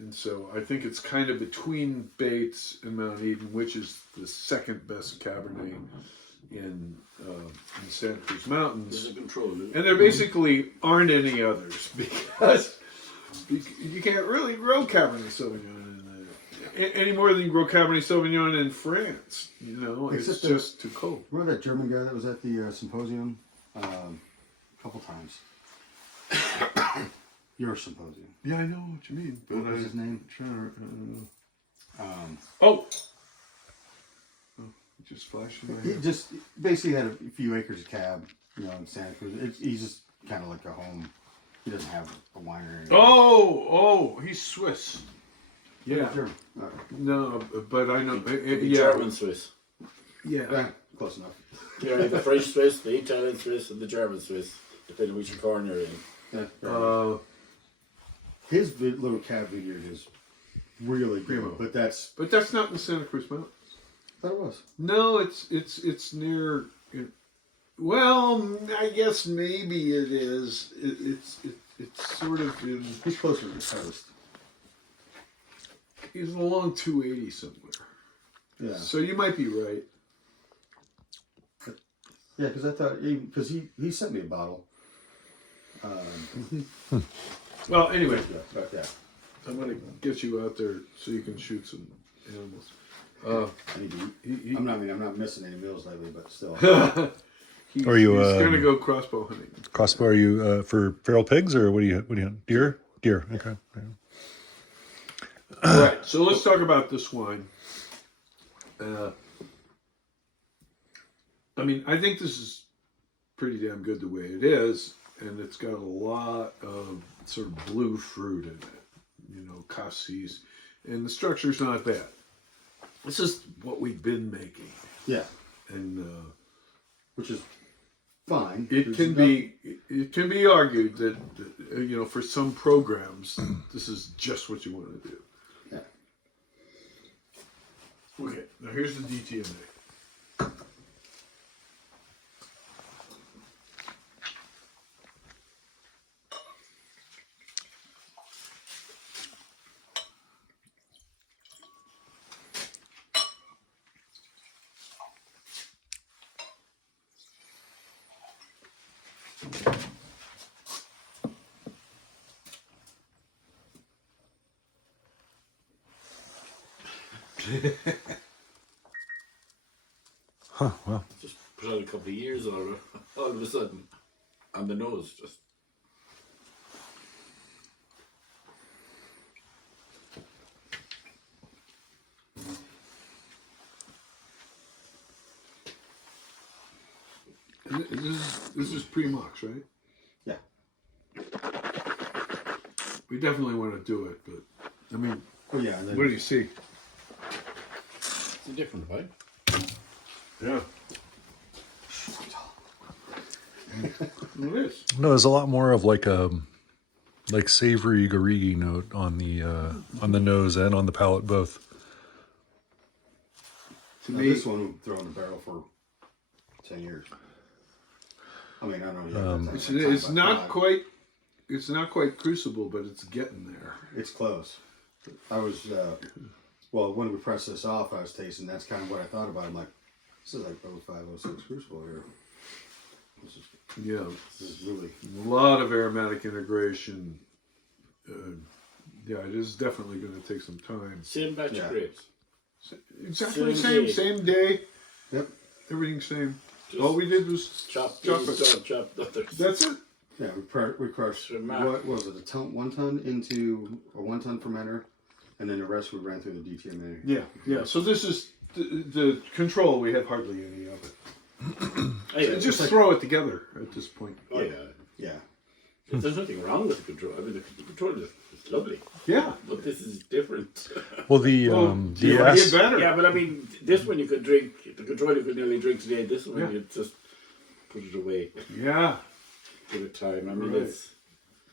And so I think it's kind of between Bates and Mount Eden, which is the second best Cabernet in Santa Cruz Mountains. There's a control. And there basically aren't any others because you can't really grow Cabernet Sauvignon any more than you grow Cabernet Sauvignon in France. You know, it's Except just too cold. Remember that German guy that was at the symposium a couple times? Your symposium. Yeah, I know what you mean. But What was his name? Oh, it just flashed in my He head. just basically had a few acres of cab, in Santa Cruz. He's just kind of like a home. He doesn't have a winery. Oh, he's Swiss. Yeah. German. All right. No, but I know. The Yeah. German Swiss. Yeah. Yeah, close enough. You know, the French Swiss, the Italian Swiss, and the German Swiss. Depending which corner you're in. His little cab vineyard is really good, but that's But that's not in the Santa Cruz Mountains. I thought it was. No, it's near. Well, I guess maybe it is. It's sort of in. He's closer to the coast. He's along 280 somewhere. Yeah. So you might be right. Yeah, because I thought because he sent me a bottle. Well, anyway, But yeah. I'm gonna get you out there so you can shoot some animals. I need to eat. I'm not missing any meals lately, but still. He's He's gonna go crossbow hunting. Crossbow, are you for feral pigs or what do you hunt? Deer? Deer. Okay. Yeah. All right, so let's talk about this wine. I mean, I think this is pretty damn good the way it is, and it's got a lot of sort of blue fruit in it, you know, cassis, and the structure's not bad. This is what we've been making, Yeah, and which is fine. it can be argued that you know, for some programs, this is just what you want to do. Yeah. Okay, now here's the DTMA. Huh. Well, Just put out a couple of years all of a sudden on the nose. Just This is pre-mox, right? Yeah. We definitely want to do it, but I mean, Oh yeah. And then, what do you see? it's a different vibe. Yeah. It is. no, there's a lot more of like a savory garigi note on the nose and on the palate both. To now me, this one would throw in the barrel for 10 years. I mean, I don't know. it's not quite crucible, but it's getting there. It's close. I was, well, when we pressed this off, I was tasting. That's kind of what I thought about. I'm like, this is like 05, 06 crucible here. Yeah, This is really. a lot of aromatic integration. Yeah, it is definitely going to take some time. Same batch Yeah. of grapes. Exactly Same day. same day. Yep. Everything's same. Just All we did was Chop chop these, it. chop others. That's it. Yeah, we crushed. Remark- What was it? 1 ton into a 1 ton fermenter, and then the rest we ran through the DTMA. Yeah. So this is the control. We have hardly any of it. Oh, yeah, Just throw it together at this point. oh, yeah. Yeah. There's nothing wrong with the control. I mean, the control is lovely, Yeah. but this is different. Well, the you want to get better. Yeah, but I mean, this one you could drink. The control you could nearly drink today. This one Yeah. you just put it away. Yeah. Give it time. I mean, Right.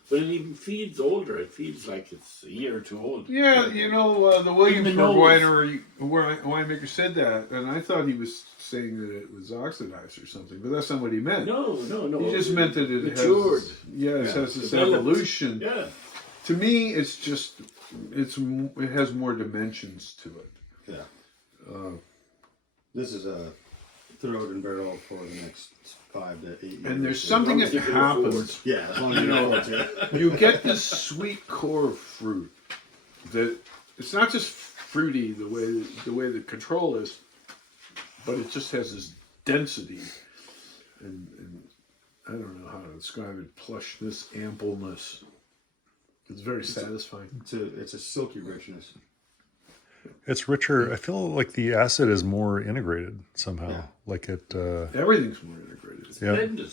but it even feels older. It feels like it's a year or two old. Yeah, you know, the Williamsburg Even those- winemaker said that, and I thought he was saying that it was oxidized or something, but that's not what he meant. No. He just meant that it matured. has this Developed. evolution. Yeah. To me, it has more dimensions to it. Yeah. This is a throw it in barrel for the next 5 to 8 years. And there's something that as you can happens. Yeah, as long as you know it. You get this sweet core of fruit that it's not just fruity the way the control is, but it just has this density and I don't know how to describe it, plushness, ampleness. It's very satisfying. It's a silky richness. It's richer. I feel like the acid is more integrated somehow. Yeah. Like it. Everything's more integrated, Yeah. Blended.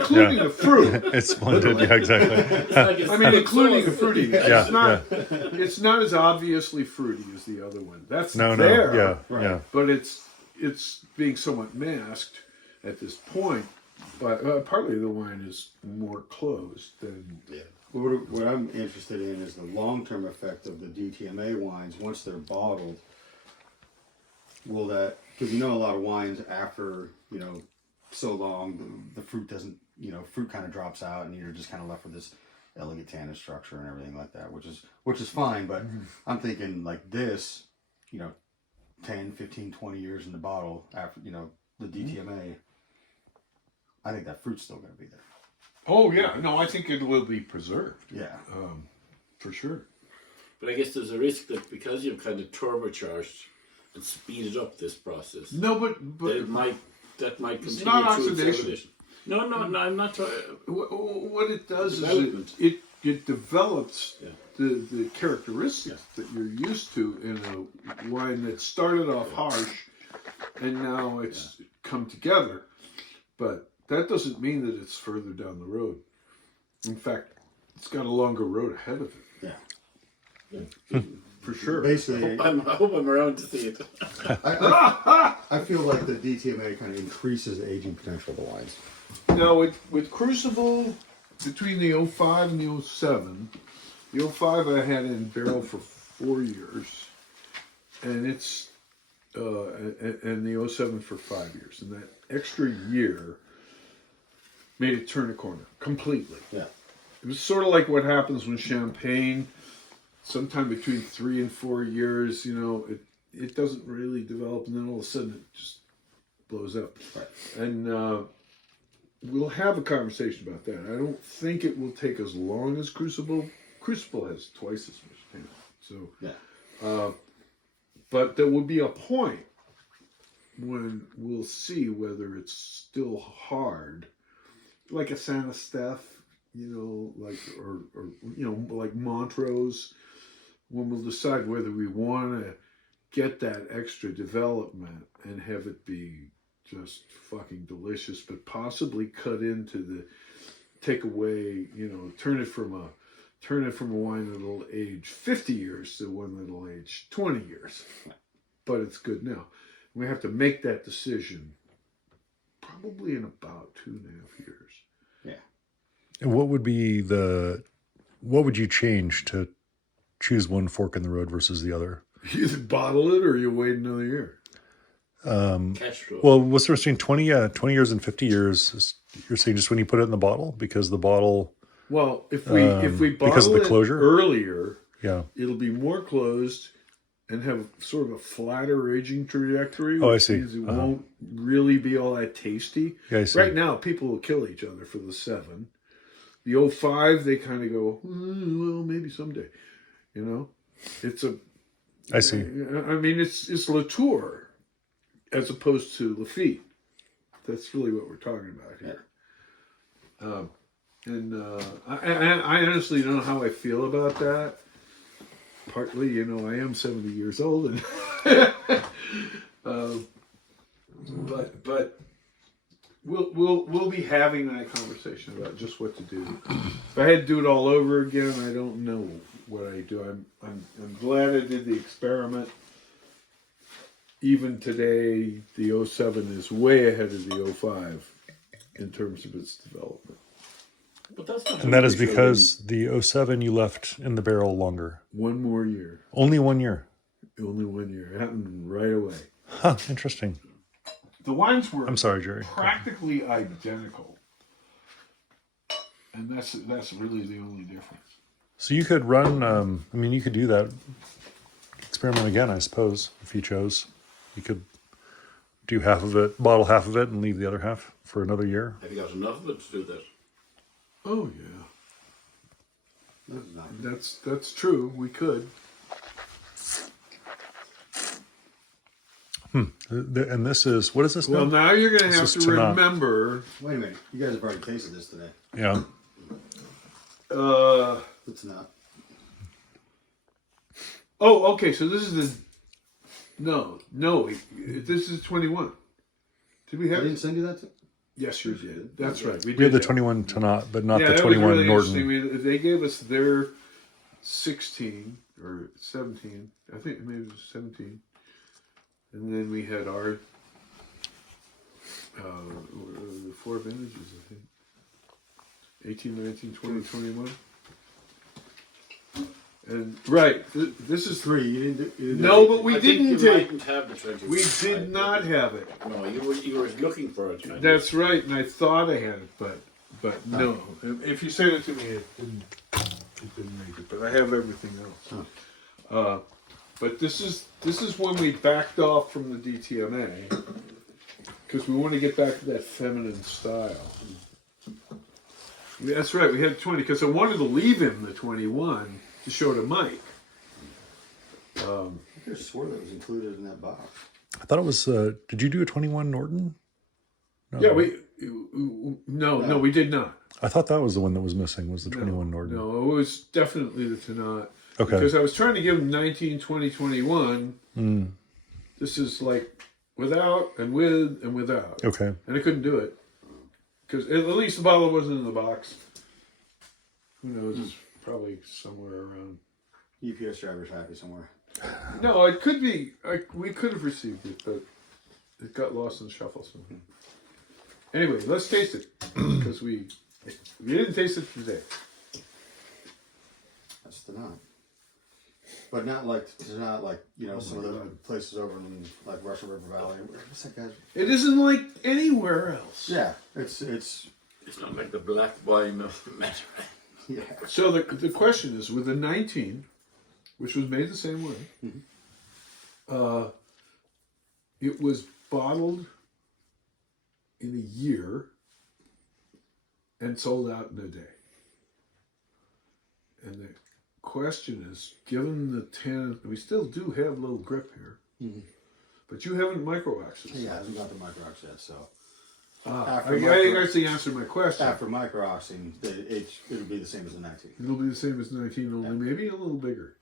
including the fruit. It's blended. Yeah, exactly. It's like it's I mean, including the sauce. fruitiness. Yeah, It's not as obviously fruity as the other one. That's No. there. Yeah. Right. Yeah. But it's being somewhat masked at this point But partly the wine is more closed than. Yeah. What I'm interested in is the long-term effect of the DTMA wines once they're bottled. Will that, because a lot of wines after, so long, the fruit doesn't, fruit kind of drops out and you're just kind of left with this elegant tannin structure and everything like that, which is fine, but I'm thinking like this, 10, 15, 20 years in the bottle after, the DTMA, I think that fruit's still going to be there. Oh yeah, no, I think it will be preserved. Yeah. For sure. But I guess there's a risk that because you've kind of turbocharged and speeded up this process, No, but that might continue. It's not through oxidation. its No, I'm not talking. what it does is Development. it develops Yeah. the characteristics that you're used to in a wine that started off harsh and now it's come together. But that doesn't mean that it's further down the road. In fact, it's got a longer road ahead of it. Yeah. For sure. Basically, I hope I'm around to see it. I feel like the DTMA kind of increases the aging potential of the wines. Now, with Crucible, between the 05 and the 07, the 05 I had in barrel for 4 years, and it's and the 07 for 5 years, and that extra year made it turn a corner completely. Yeah. It was sort of like what happens when champagne, sometime between 3 and 4 years, it doesn't really develop, and then all of a sudden it just blows up. Right. And we'll have a conversation about that. I don't think it will take as long as Crucible. Crucible has twice as much tannin. So, Yeah. but there will be a point when we'll see whether it's still hard, like a Santa Steph, like Montrose, when we'll decide whether we want to get that extra development and have it be just fucking delicious, but possibly cut into take away, turn it from a wine that'll age 50 years to one that'll age 20 years. But it's good now. We have to make that decision probably in about 2.5 years. And what would you change to choose one fork in the road versus the other? You either bottle it or you wait another year. Well, what's the difference between 20 years and 50 years? You're saying just when you put it in the bottle, because the bottle. Well, if we because of bottle the closure? it earlier, Yeah. it'll be more closed and have sort of a flatter aging trajectory. Oh, I which see. means it won't really be all that tasty. Yeah, I see. Right now, people will kill each other for the 7. The 05, they kind of go, well, maybe someday. It's a. I see. I mean, it's Latour as opposed to Lafite. That's really what we're talking about here. I honestly don't know how I feel about that. Partly, I am 70 years old, and but we'll be having that conversation about just what to do. If I had to do it all over again, I don't know what I do. I'm glad I did the experiment. Even today, the 07 is way ahead of the 05 in terms of its development. But that's not And that is because the 07 you left in the barrel longer. 1 more year. Only 1 year. Only 1 year. It happened right away. Huh, interesting. The wines were I'm sorry, Jerry. practically identical. And that's really the only difference. So you could run, you could do that experiment again, I suppose, if you chose. You could do half of it, bottle half of it, and leave the other half for another year. Have you got enough of it to do that? Oh yeah. That's true. We could. And this is, what is this Well, now? now you're going to have This to is Tanat. remember. Wait a minute. You guys have already tasted this today. Yeah. It's not. Oh, okay. So this is the. No. This is 21. Did we I have? didn't send you that? Yes, you did. That's right. We had the that. 21 Tanat, but not Yeah, the that was 21 really Norton. interesting. They gave us their 16 or 17. I think maybe it was 17. And then we had our 4 vintages, I think. 18, 19, 20, 21. And right, this is 3. You didn't do no, but we I think didn't you take. mightn't have the 21. We did not have it. No, you were looking for it. That's right, and I thought I had it, but no. If you sent it to me, it didn't make it. But I have everything else. But this is when we backed off from the DTMA because we want to get back to that feminine style. That's right. We had 20 because I wanted to leave him the 21 to show to Mike. I could have swore that was included in that box. I thought it was. Did you do a 21 Norton? No. Yeah, no, we did not. I thought that was the one that was missing. Was the 21 Norton? No, it was definitely the Tanat. Okay. Because I was trying to give him 19, 20, 21. This is like without and with and without. Okay. And I couldn't do it. Because at least the bottle wasn't in the box. Who knows? It's probably somewhere around. UPS driver's happy somewhere. No, it could be. We could have received it, but it got lost in the shuffle. So. Anyway, let's taste it. Because we didn't taste it today. That's the knot. But not like some of the places over in like Russian River Valley. What's that guy's? It isn't like anywhere else. Yeah, it's not like the black wine of Matter. yeah. So the question is, with the 19, which was made the same way, it was bottled in a year and sold out in a day. And the question is, given the 10, we still do have a little grip here, but you haven't micro-waxed it. Yeah, I haven't got the micro-ox yet, so. I actually answered my question. After micro-oxing, it'll be the same as the 19. It'll be the same as 19, only maybe a little bigger.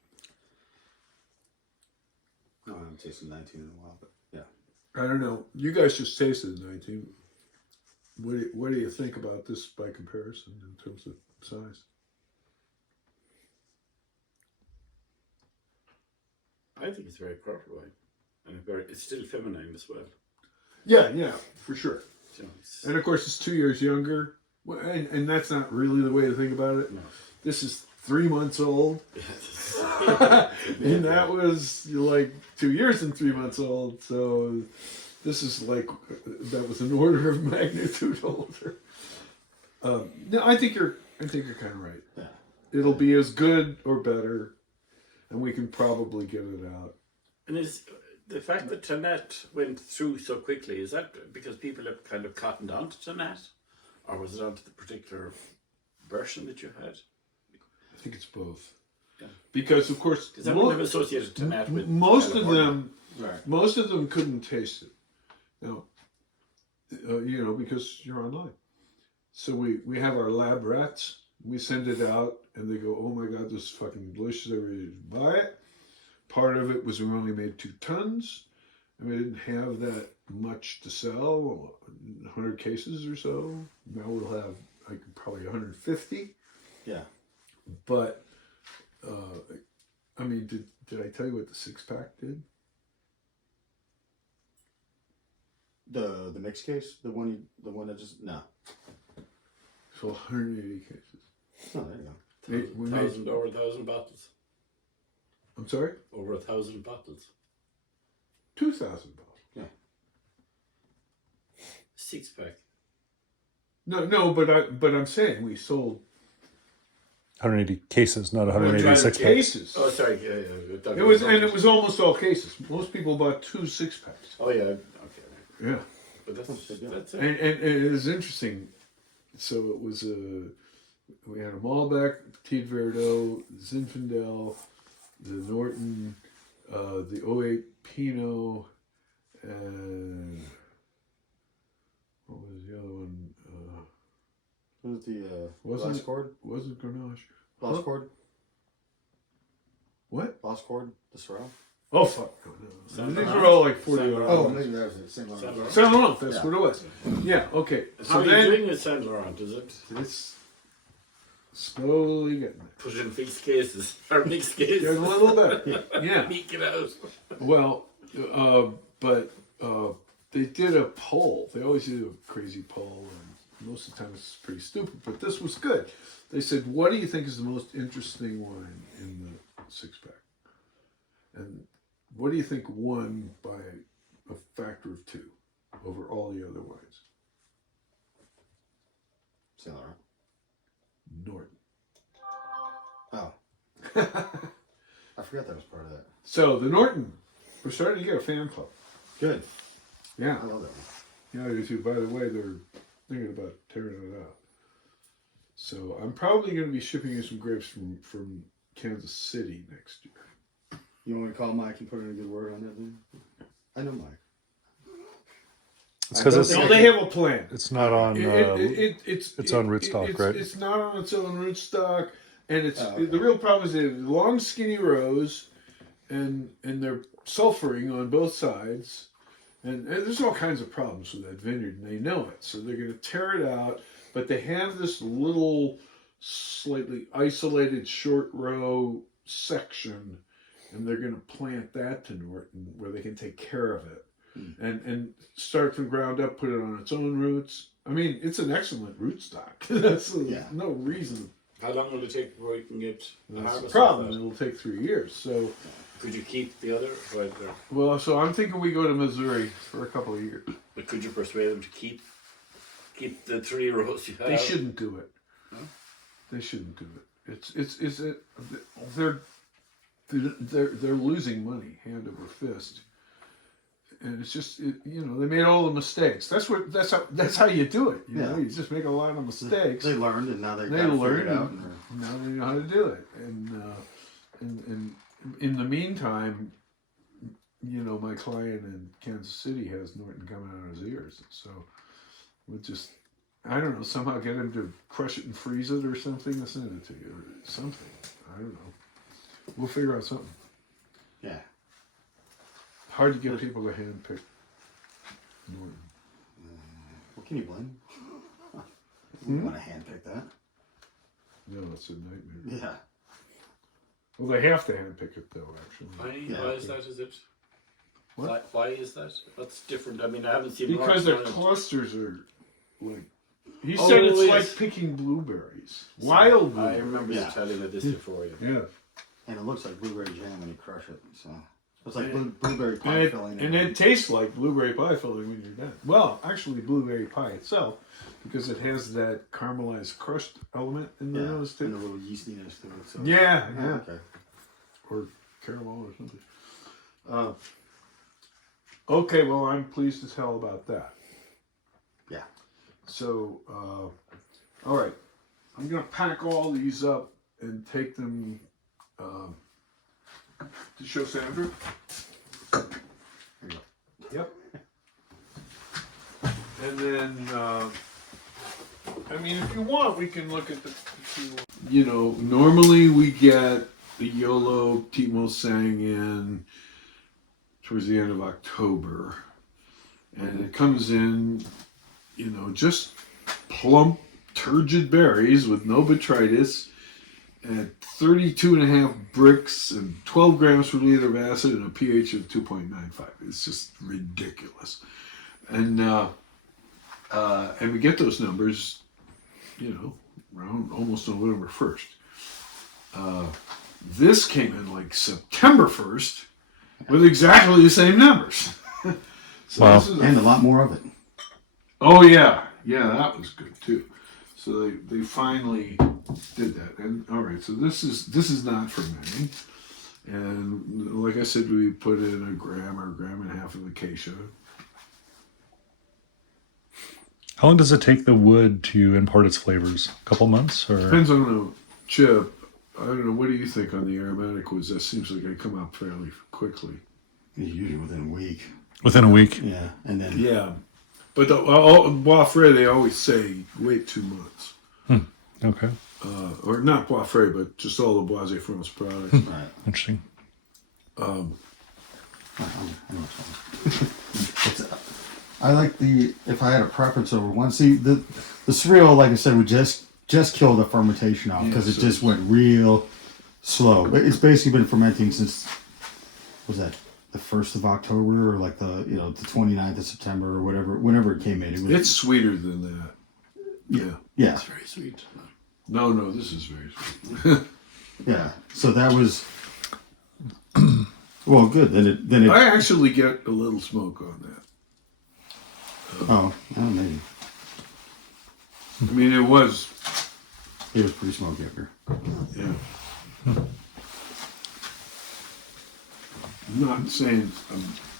No, I haven't tasted 19 in a while, but yeah. I don't know. You guys just tasted 19. What do you think about this by comparison in terms of size? I think it's very proper wine, and it's still feminine as well. Yeah, for sure. So And of course, it's 2 years younger, well, and that's not really the way to think about it. no. This is 3 months old, and that was like 2 years and 3 months old. So this is like that was an order of magnitude older. No, I think you're kind of right. Yeah. It'll be as good or better, and we can probably get it out. And is the fact that Tanat went through so quickly, is that because people have kind of cottoned on to Tanat? Or was it onto the particular version that you had? I think it's both. Yeah. Because of course, Because I wouldn't have associated Tanat with most of California. them, Right. most of them couldn't taste it. Now, because you're online. So we have our lab rats. We send it out, and they go, "Oh my God, this is fucking delicious! Everybody should buy it." Part of it was we only made 2 tons, and we didn't have that much to sell, 100 cases or so. Now we'll have like probably 150. Yeah. But I mean, did I tell you what the 6-pack did? The mixed case, the one that just no. So 180 cases. Oh, there you go. We made, Over 1,000 bottles. I'm sorry, Over 1,000 bottles. 2,000 bottles. Yeah. 6-pack. No, but I'm saying we sold 180 cases, not 186 packs. cases. Oh, sorry. Yeah. It was almost all cases. Most people bought 2 6-packs. Oh, yeah. Okay. Yeah, But that's it. and it was interesting. So it was we had a Malbec, Petit Verdot, Zinfandel, the Norton, the 08 Pinot, and what was the other one? What was the Wasn't Lost it- Chord? Was it Grenache? Lost Huh? Chord? What? Lost Chord? The Syrah? Oh fuck! No. Saint These Laurent? are all like $40. Saint Laurent. Oh, maybe that was it. Saint Saint Laurent. Laurent. Saint Laurent, that's Yeah. what it was. Yeah, okay. How So are you then doing with Saint Laurent? Is it it's slowly getting there. put in fixed cases or mixed cases? There's a little bit. Yeah. Meek it out. Well, but they did a poll. They always do a crazy poll, and most of the time it's pretty stupid. But this was good. They said, "What do you think is the most interesting wine in the 6-pack?" And what do you think won by a factor of 2 over all the other wines? Saint Laurent. Norton. Oh. I forgot that was part of that. So the Norton, we're starting to get a fan club. Good. Yeah. I love that one. Yeah, I do too. By the way, they're thinking about tearing it out. So I'm probably going to be shipping you some grapes from Kansas City next year. You want me to call Mike and put in a good word on that then? I know Mike. It's because it's No, they have a plan. it's not on It's on rootstock, right? It's not on its own rootstock, and it's the real problem is they have long, skinny rows, and they're sulfuring on both sides, and there's all kinds of problems with that vineyard, and they know it, so they're going to tear it out. But they have this little, slightly isolated short row section, and they're going to plant that to Norton where they can take care of it. And start from ground up, put it on its own roots. I mean, it's an excellent rootstock. That's no reason. How long will it take before you can get the That's the harvest? problem. It'll take 3 years. So, Could you keep the other? Right there? well, so I'm thinking we go to Missouri for a couple of years. But could you persuade them to keep the 3 rows you have? They shouldn't do it. No? They shouldn't do it. They're losing money hand over fist. And it's just they made all the mistakes. That's how you do it. You know, you just make a lot of mistakes. They learned, and now they learned, it out. and now they know how to do it. And in the meantime, my client in Kansas City has Norton coming out of his ears. So we'll just, I don't know, somehow get him to crush it and freeze it or something and send it to you or something. I don't know. We'll figure out something. Yeah. Hard to get people to hand pick Norton. What can you blame? You want to hand pick that? No, it's a nightmare. Yeah. Well, they have to hand pick it though, actually. Why is that? Is it? What? Why is that? What's different? I mean, I haven't seen Because lots their on it. clusters are like. He said it's yes. like picking blueberries, wild blueberries. I remember you telling me this before. Yeah. And it looks like blueberry jam when you crush it. So it's like blueberry pie And filling. it tastes like blueberry pie filling when you're done. Well, actually, blueberry pie itself, because it has that caramelized crushed element in the nose too. And a little yeastiness to it. So Yeah. Okay. Or caramel or something. Okay, well, I'm pleased as hell about that. Yeah. So, all right. I'm going to pack all these up and take them to show Sandra. Yep. And then, I mean, if you want, we can look at the... normally we get the YOLO Timo sang in towards the end of October. And it comes in, just plump, turgid berries with no botrytis at 32.5 bricks and 12 grams per liter of acid and a pH of 2.95. It's just ridiculous. And we get those numbers, around almost November 1st. This came in like September 1st with exactly the same numbers. So wow. This is And a lot more of it. Oh yeah, that was good too. So they finally did that. And all right, so this is not fermenting. And like I said, we put in a gram or a gram and a half of acacia. How long does it take the wood to impart its flavors? A couple months, or Depends on the chip. I don't know. What do you think on the aromatic woods? That seems like they come out fairly quickly. Usually within a week. within a week? Yeah, and then Yeah, but the Bois Frais, they always say wait 2 months. Okay, Or not Bois Frais, but just all the Bois de France products. right. interesting. I know it's I like the, if I had a preference over one. See, the cereal, like I said, would just kill the fermentation off because it just went real slow. But it's basically been fermenting since, what was that, the 1st of October or like the 29th of September or whenever it came in. It was It's sweeter than that. Yeah. yeah. It's very sweet. No, this is very sweet. Yeah. So that was well, good. Then it I actually get a little smoke on that. Maybe I mean, it was pretty smoky up here. Yeah. I'm not saying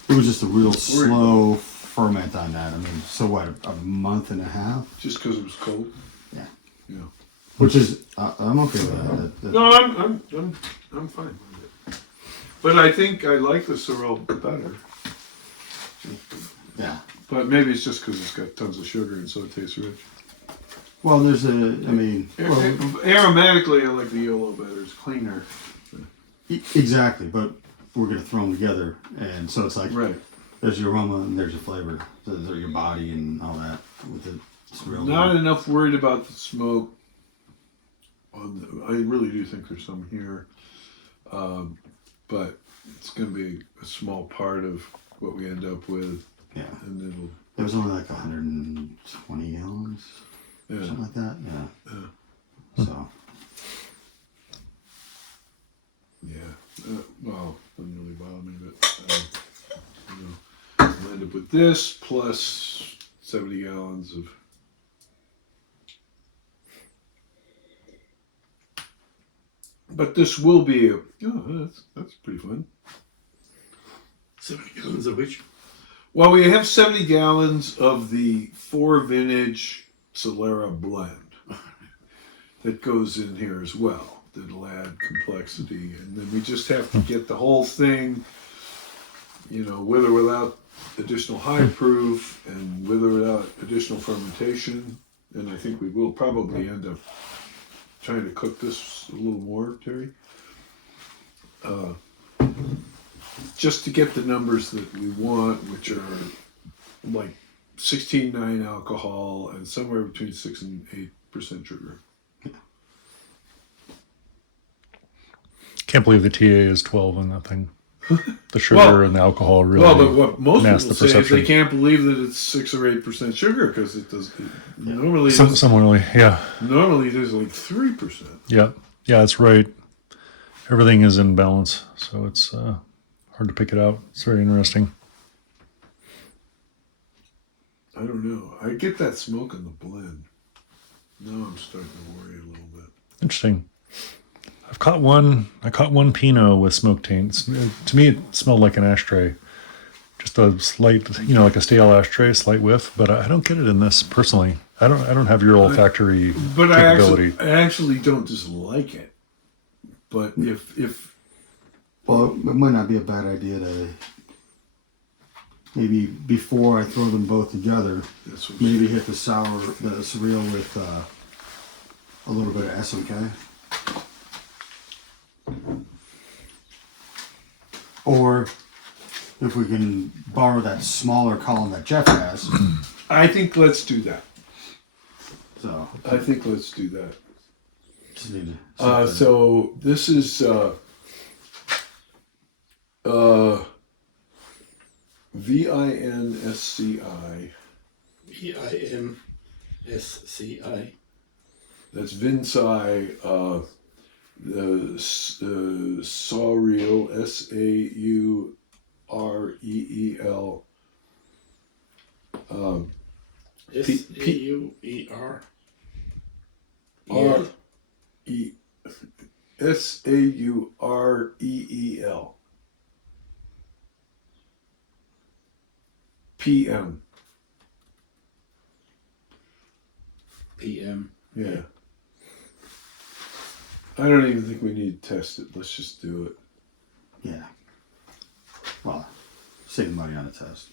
It was just a real slow ferment on that. I mean, so what? A month and a half? just because it was cold. Yeah. Yeah. Which is I'm okay with that. No, I'm fine with it. But I think I like the Sorrel better. Yeah. But maybe it's just because it's got tons of sugar and so it tastes rich. Well, there's Aromatically, I like the yellow better. It's cleaner. exactly, but we're gonna throw them together, and so it's like Right. there's your aroma and there's your flavor, so there's your body and all that with it. It's real. Not enough worried about the smoke. I really do think there's some here, but it's going to be a small part of what we end up with, Yeah. and it'll. It was only like 120 gallons, Yeah. something like that. Yeah. So. Yeah. Well, doesn't really bother me, but I'll end up with this plus 70 gallons of. But this will be that's pretty fun. 70 gallons of which? Well, we have 70 gallons of the 4 vintage Solera blend that goes in here as well. That'll add complexity, and then we just have to get the whole thing, with or without additional high proof and with or without additional fermentation. And I think we will probably end up trying to cook this a little more, Terry. Just to get the numbers that we want, which are like 16.9 alcohol and somewhere between 6 and 8% sugar. Can't believe the TA is 12 on that thing. The sugar and the alcohol really. Well, but what most mask people the say is perception. they can't believe that it's 6 or 8% sugar because it does. Normally, Similarly, yeah. normally there's like 3%. Yeah, that's right. Everything is in balance, so it's hard to pick it out. It's very interesting. I don't know. I get that smoke in the blend. Now I'm starting to worry a little bit. Interesting. I caught one Pinot with smoke taints. To me, it smelled like an ashtray. Just a slight, like a stale ashtray, slight whiff. But I don't get it in this personally. I don't have your olfactory capability. I actually don't dislike it. But if Well, it might not be a bad idea to maybe before I throw them both together, that's what maybe hit the surreal with a little bit of SMK. Or if we can borrow that smaller column that Jeff has. I think let's do that. So I think let's do that. just need to So this is VINSCI. VINSCI. That's Vinsci. The Saureel, SAUREEL. SAUER. SAUREEL. PM. PM. Yeah. I don't even think we need to test it. Let's just do it. yeah. Well, save money on a test.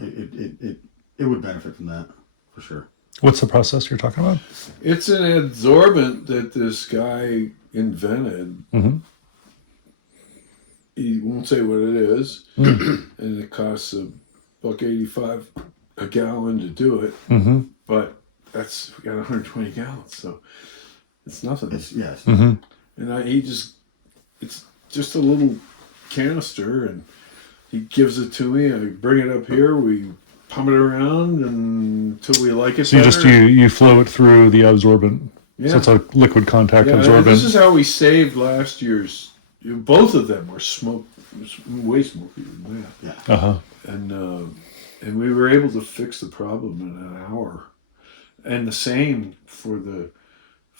It would benefit from that for sure. What's the process you're talking about? It's an adsorbent that this guy invented. Mm-hmm. He won't say what it is, and it costs $1.85 a gallon to do it. Mm-hmm. But we got 120 gallons, so it's nothing. Yes. Mm-hmm. And it's just a little canister, and he gives it to me. I bring it up here. We pump it around until we like it. So you better. just you flow it through the absorbent. Yeah. So it's a liquid contact Yeah, and absorbent. this is how we saved last year's. Both of them were way smokier than that. Uh-huh. And we were able to fix the problem in an hour. And the same for the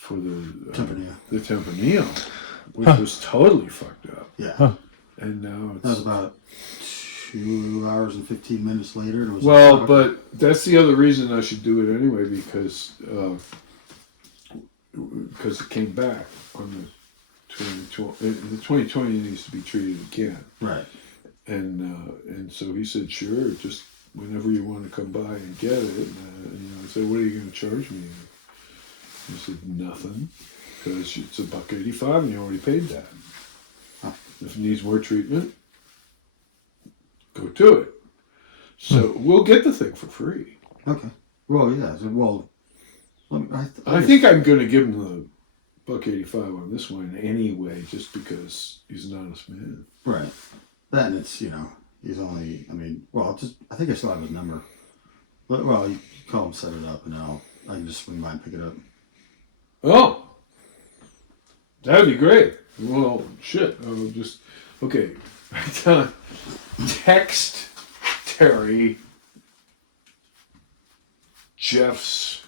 Tempranillo. the Tempranillo, which was totally fucked up. Yeah. Huh. And now That was it's about 2 hours and 15 minutes later. It was well, but that's the other reason I should do it anyway, because it came back on the 2020. The 2020 needs to be treated again. right. And so he said, sure, just whenever you want to come by and get it. And I said, what are you going to charge me? He said, nothing, because it's $1.85 and you already paid that. If it needs more treatment, go to it. So we'll get the thing for free. Okay. Well, yeah. Well, I think I'm going to give him the $1.85 on this one anyway, just because he's an honest man. right. Then it's he's only. I mean, well, I think I still have his number. But well, you call him, set it up, and I can just swing by and pick it up. Oh, that'd be great. Well, shit. I'll just okay. Text Terry Jeff's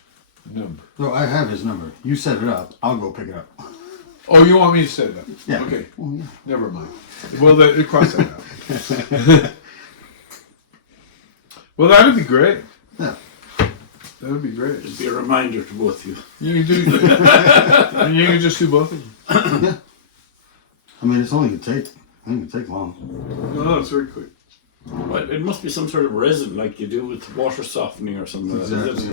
number. No, I have his number. You set it up. I'll go pick it up. Oh, you want me to set it up? Yeah. Okay. Well, yeah. Never mind. Well, cross that out. Well, that'd be great. Yeah. That'd be great. It'd be a reminder to both of you. You can do. And you can just do both of them. Yeah. I mean, it's only gonna take. I think it take long. No, it's very quick. Well, it must be some sort of resin like you do with water softening or something. Exactly.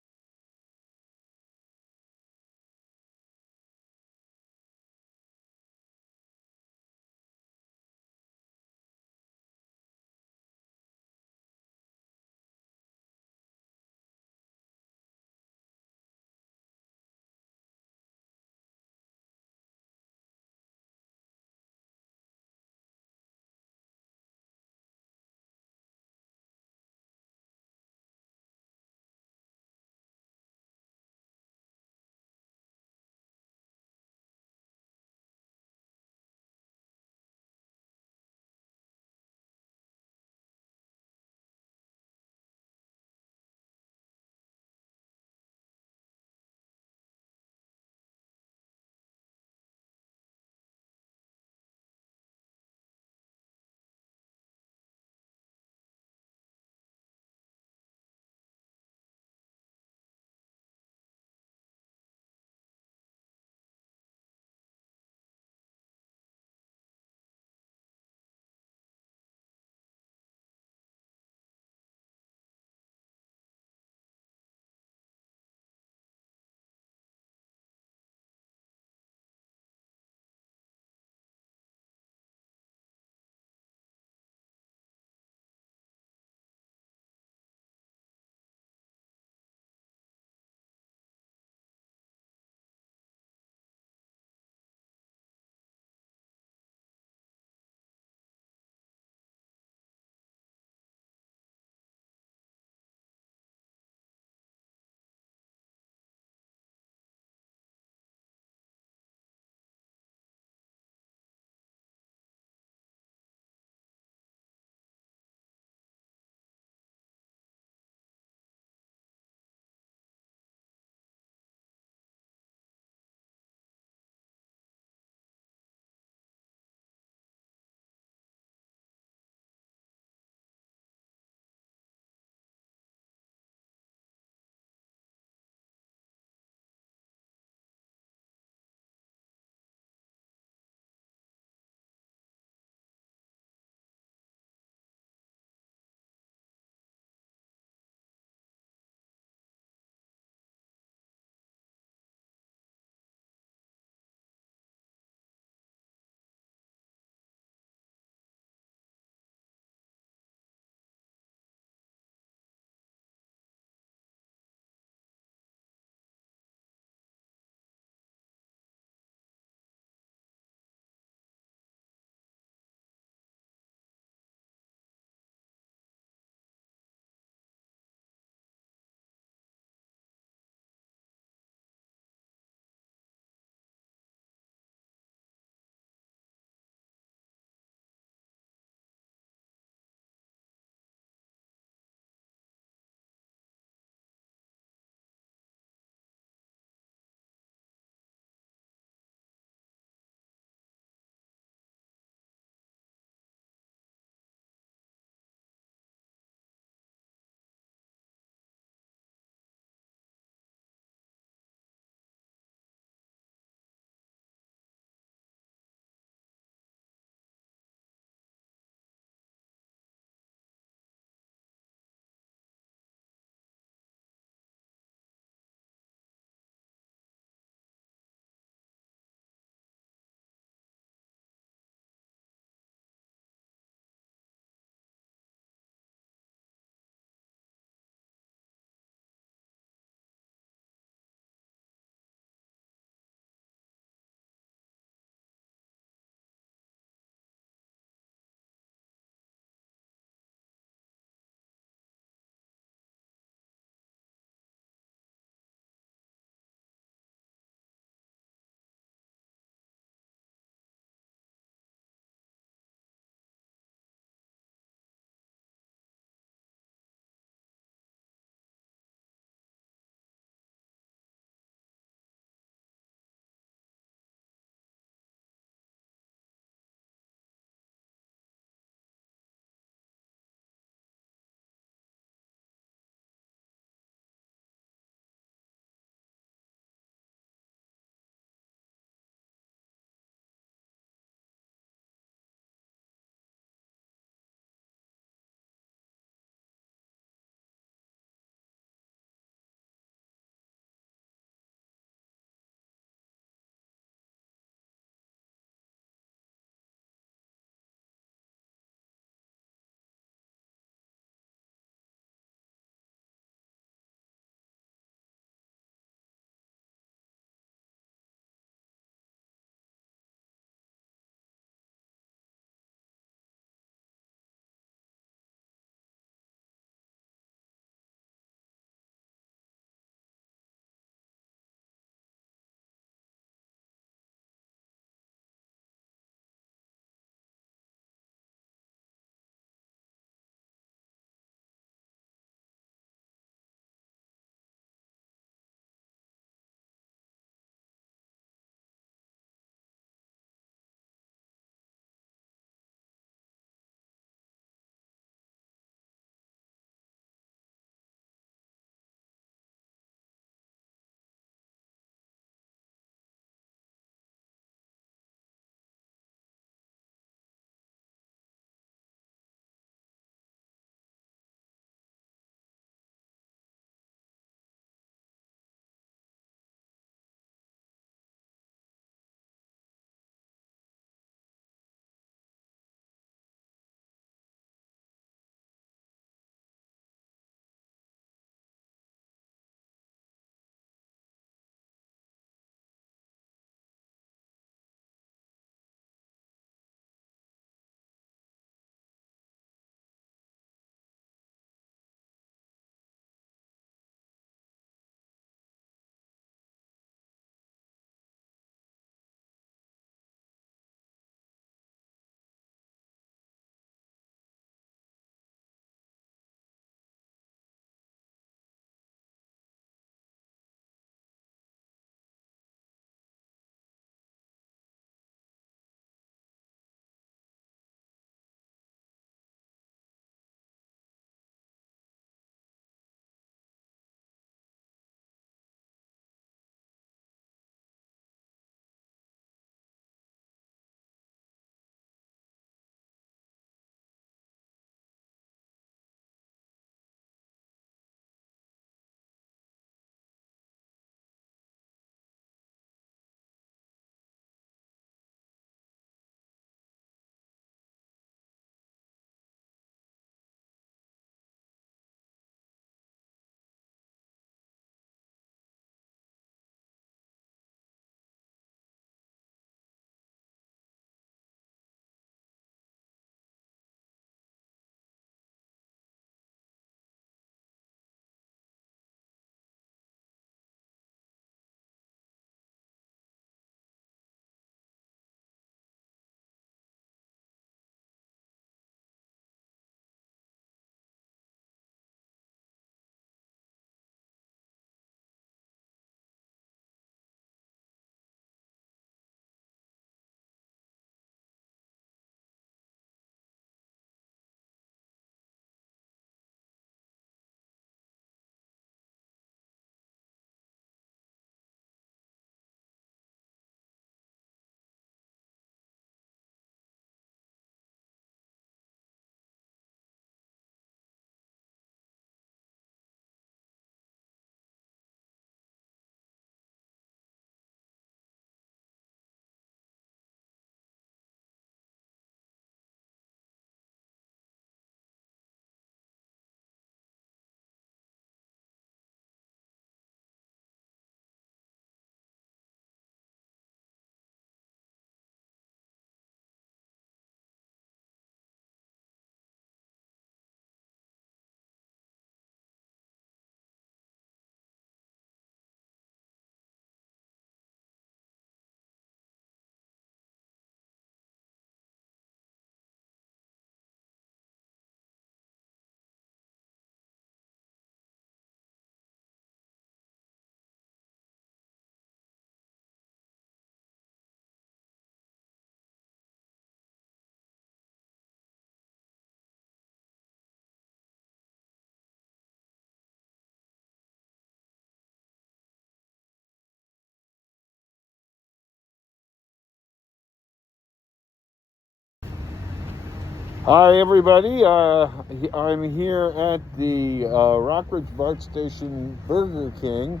Hi, everybody. I'm here at the Rockridge BART Station Burger King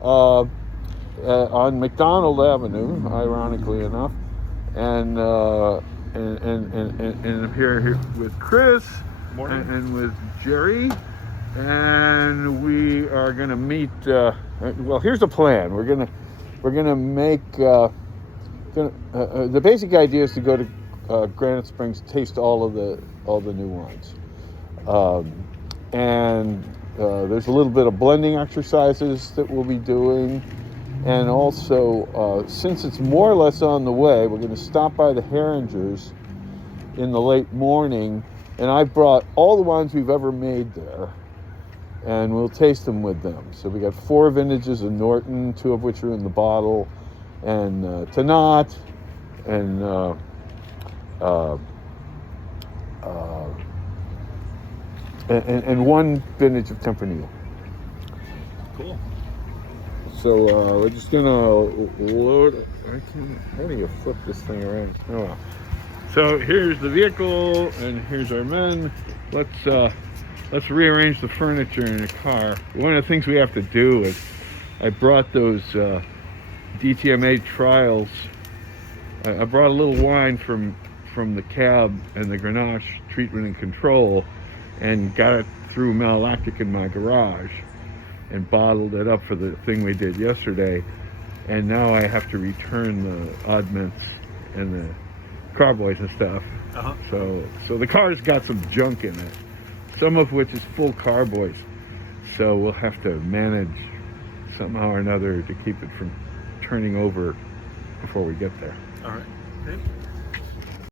on McDonald Avenue, ironically enough, and I'm here with Chris and with Jerry, and we are gonna meet. Well, here's the plan. We're gonna make. The basic idea is to go to Granite Springs, taste all the new wines, and there's a little bit of blending exercises that we'll be doing, and also since it's more or less on the way, we're going to stop by the Herringers in the late morning, and I've brought all the wines we've ever made there, and we'll taste them with them. So we got 4 vintages of Norton, 2 of which are in the bottle, and Tannat, and and 1 vintage of Tempranillo. Cool. So we're just gonna load. How do you flip this thing around? Oh well. So here's the vehicle, and here's our men. Let's rearrange the furniture in the car. One of the things we have to do is, I brought those DTMA trials. I brought a little wine from the cab and the Ganache treatment and control, and got it through malolactic in my garage, and bottled it up for the thing we did yesterday. And now I have to return the odd mints and the carboys and stuff. So the car's got some junk in it, some of which is full carboys. So we'll have to manage somehow or another to keep it from turning over before we get there. All right. Okay.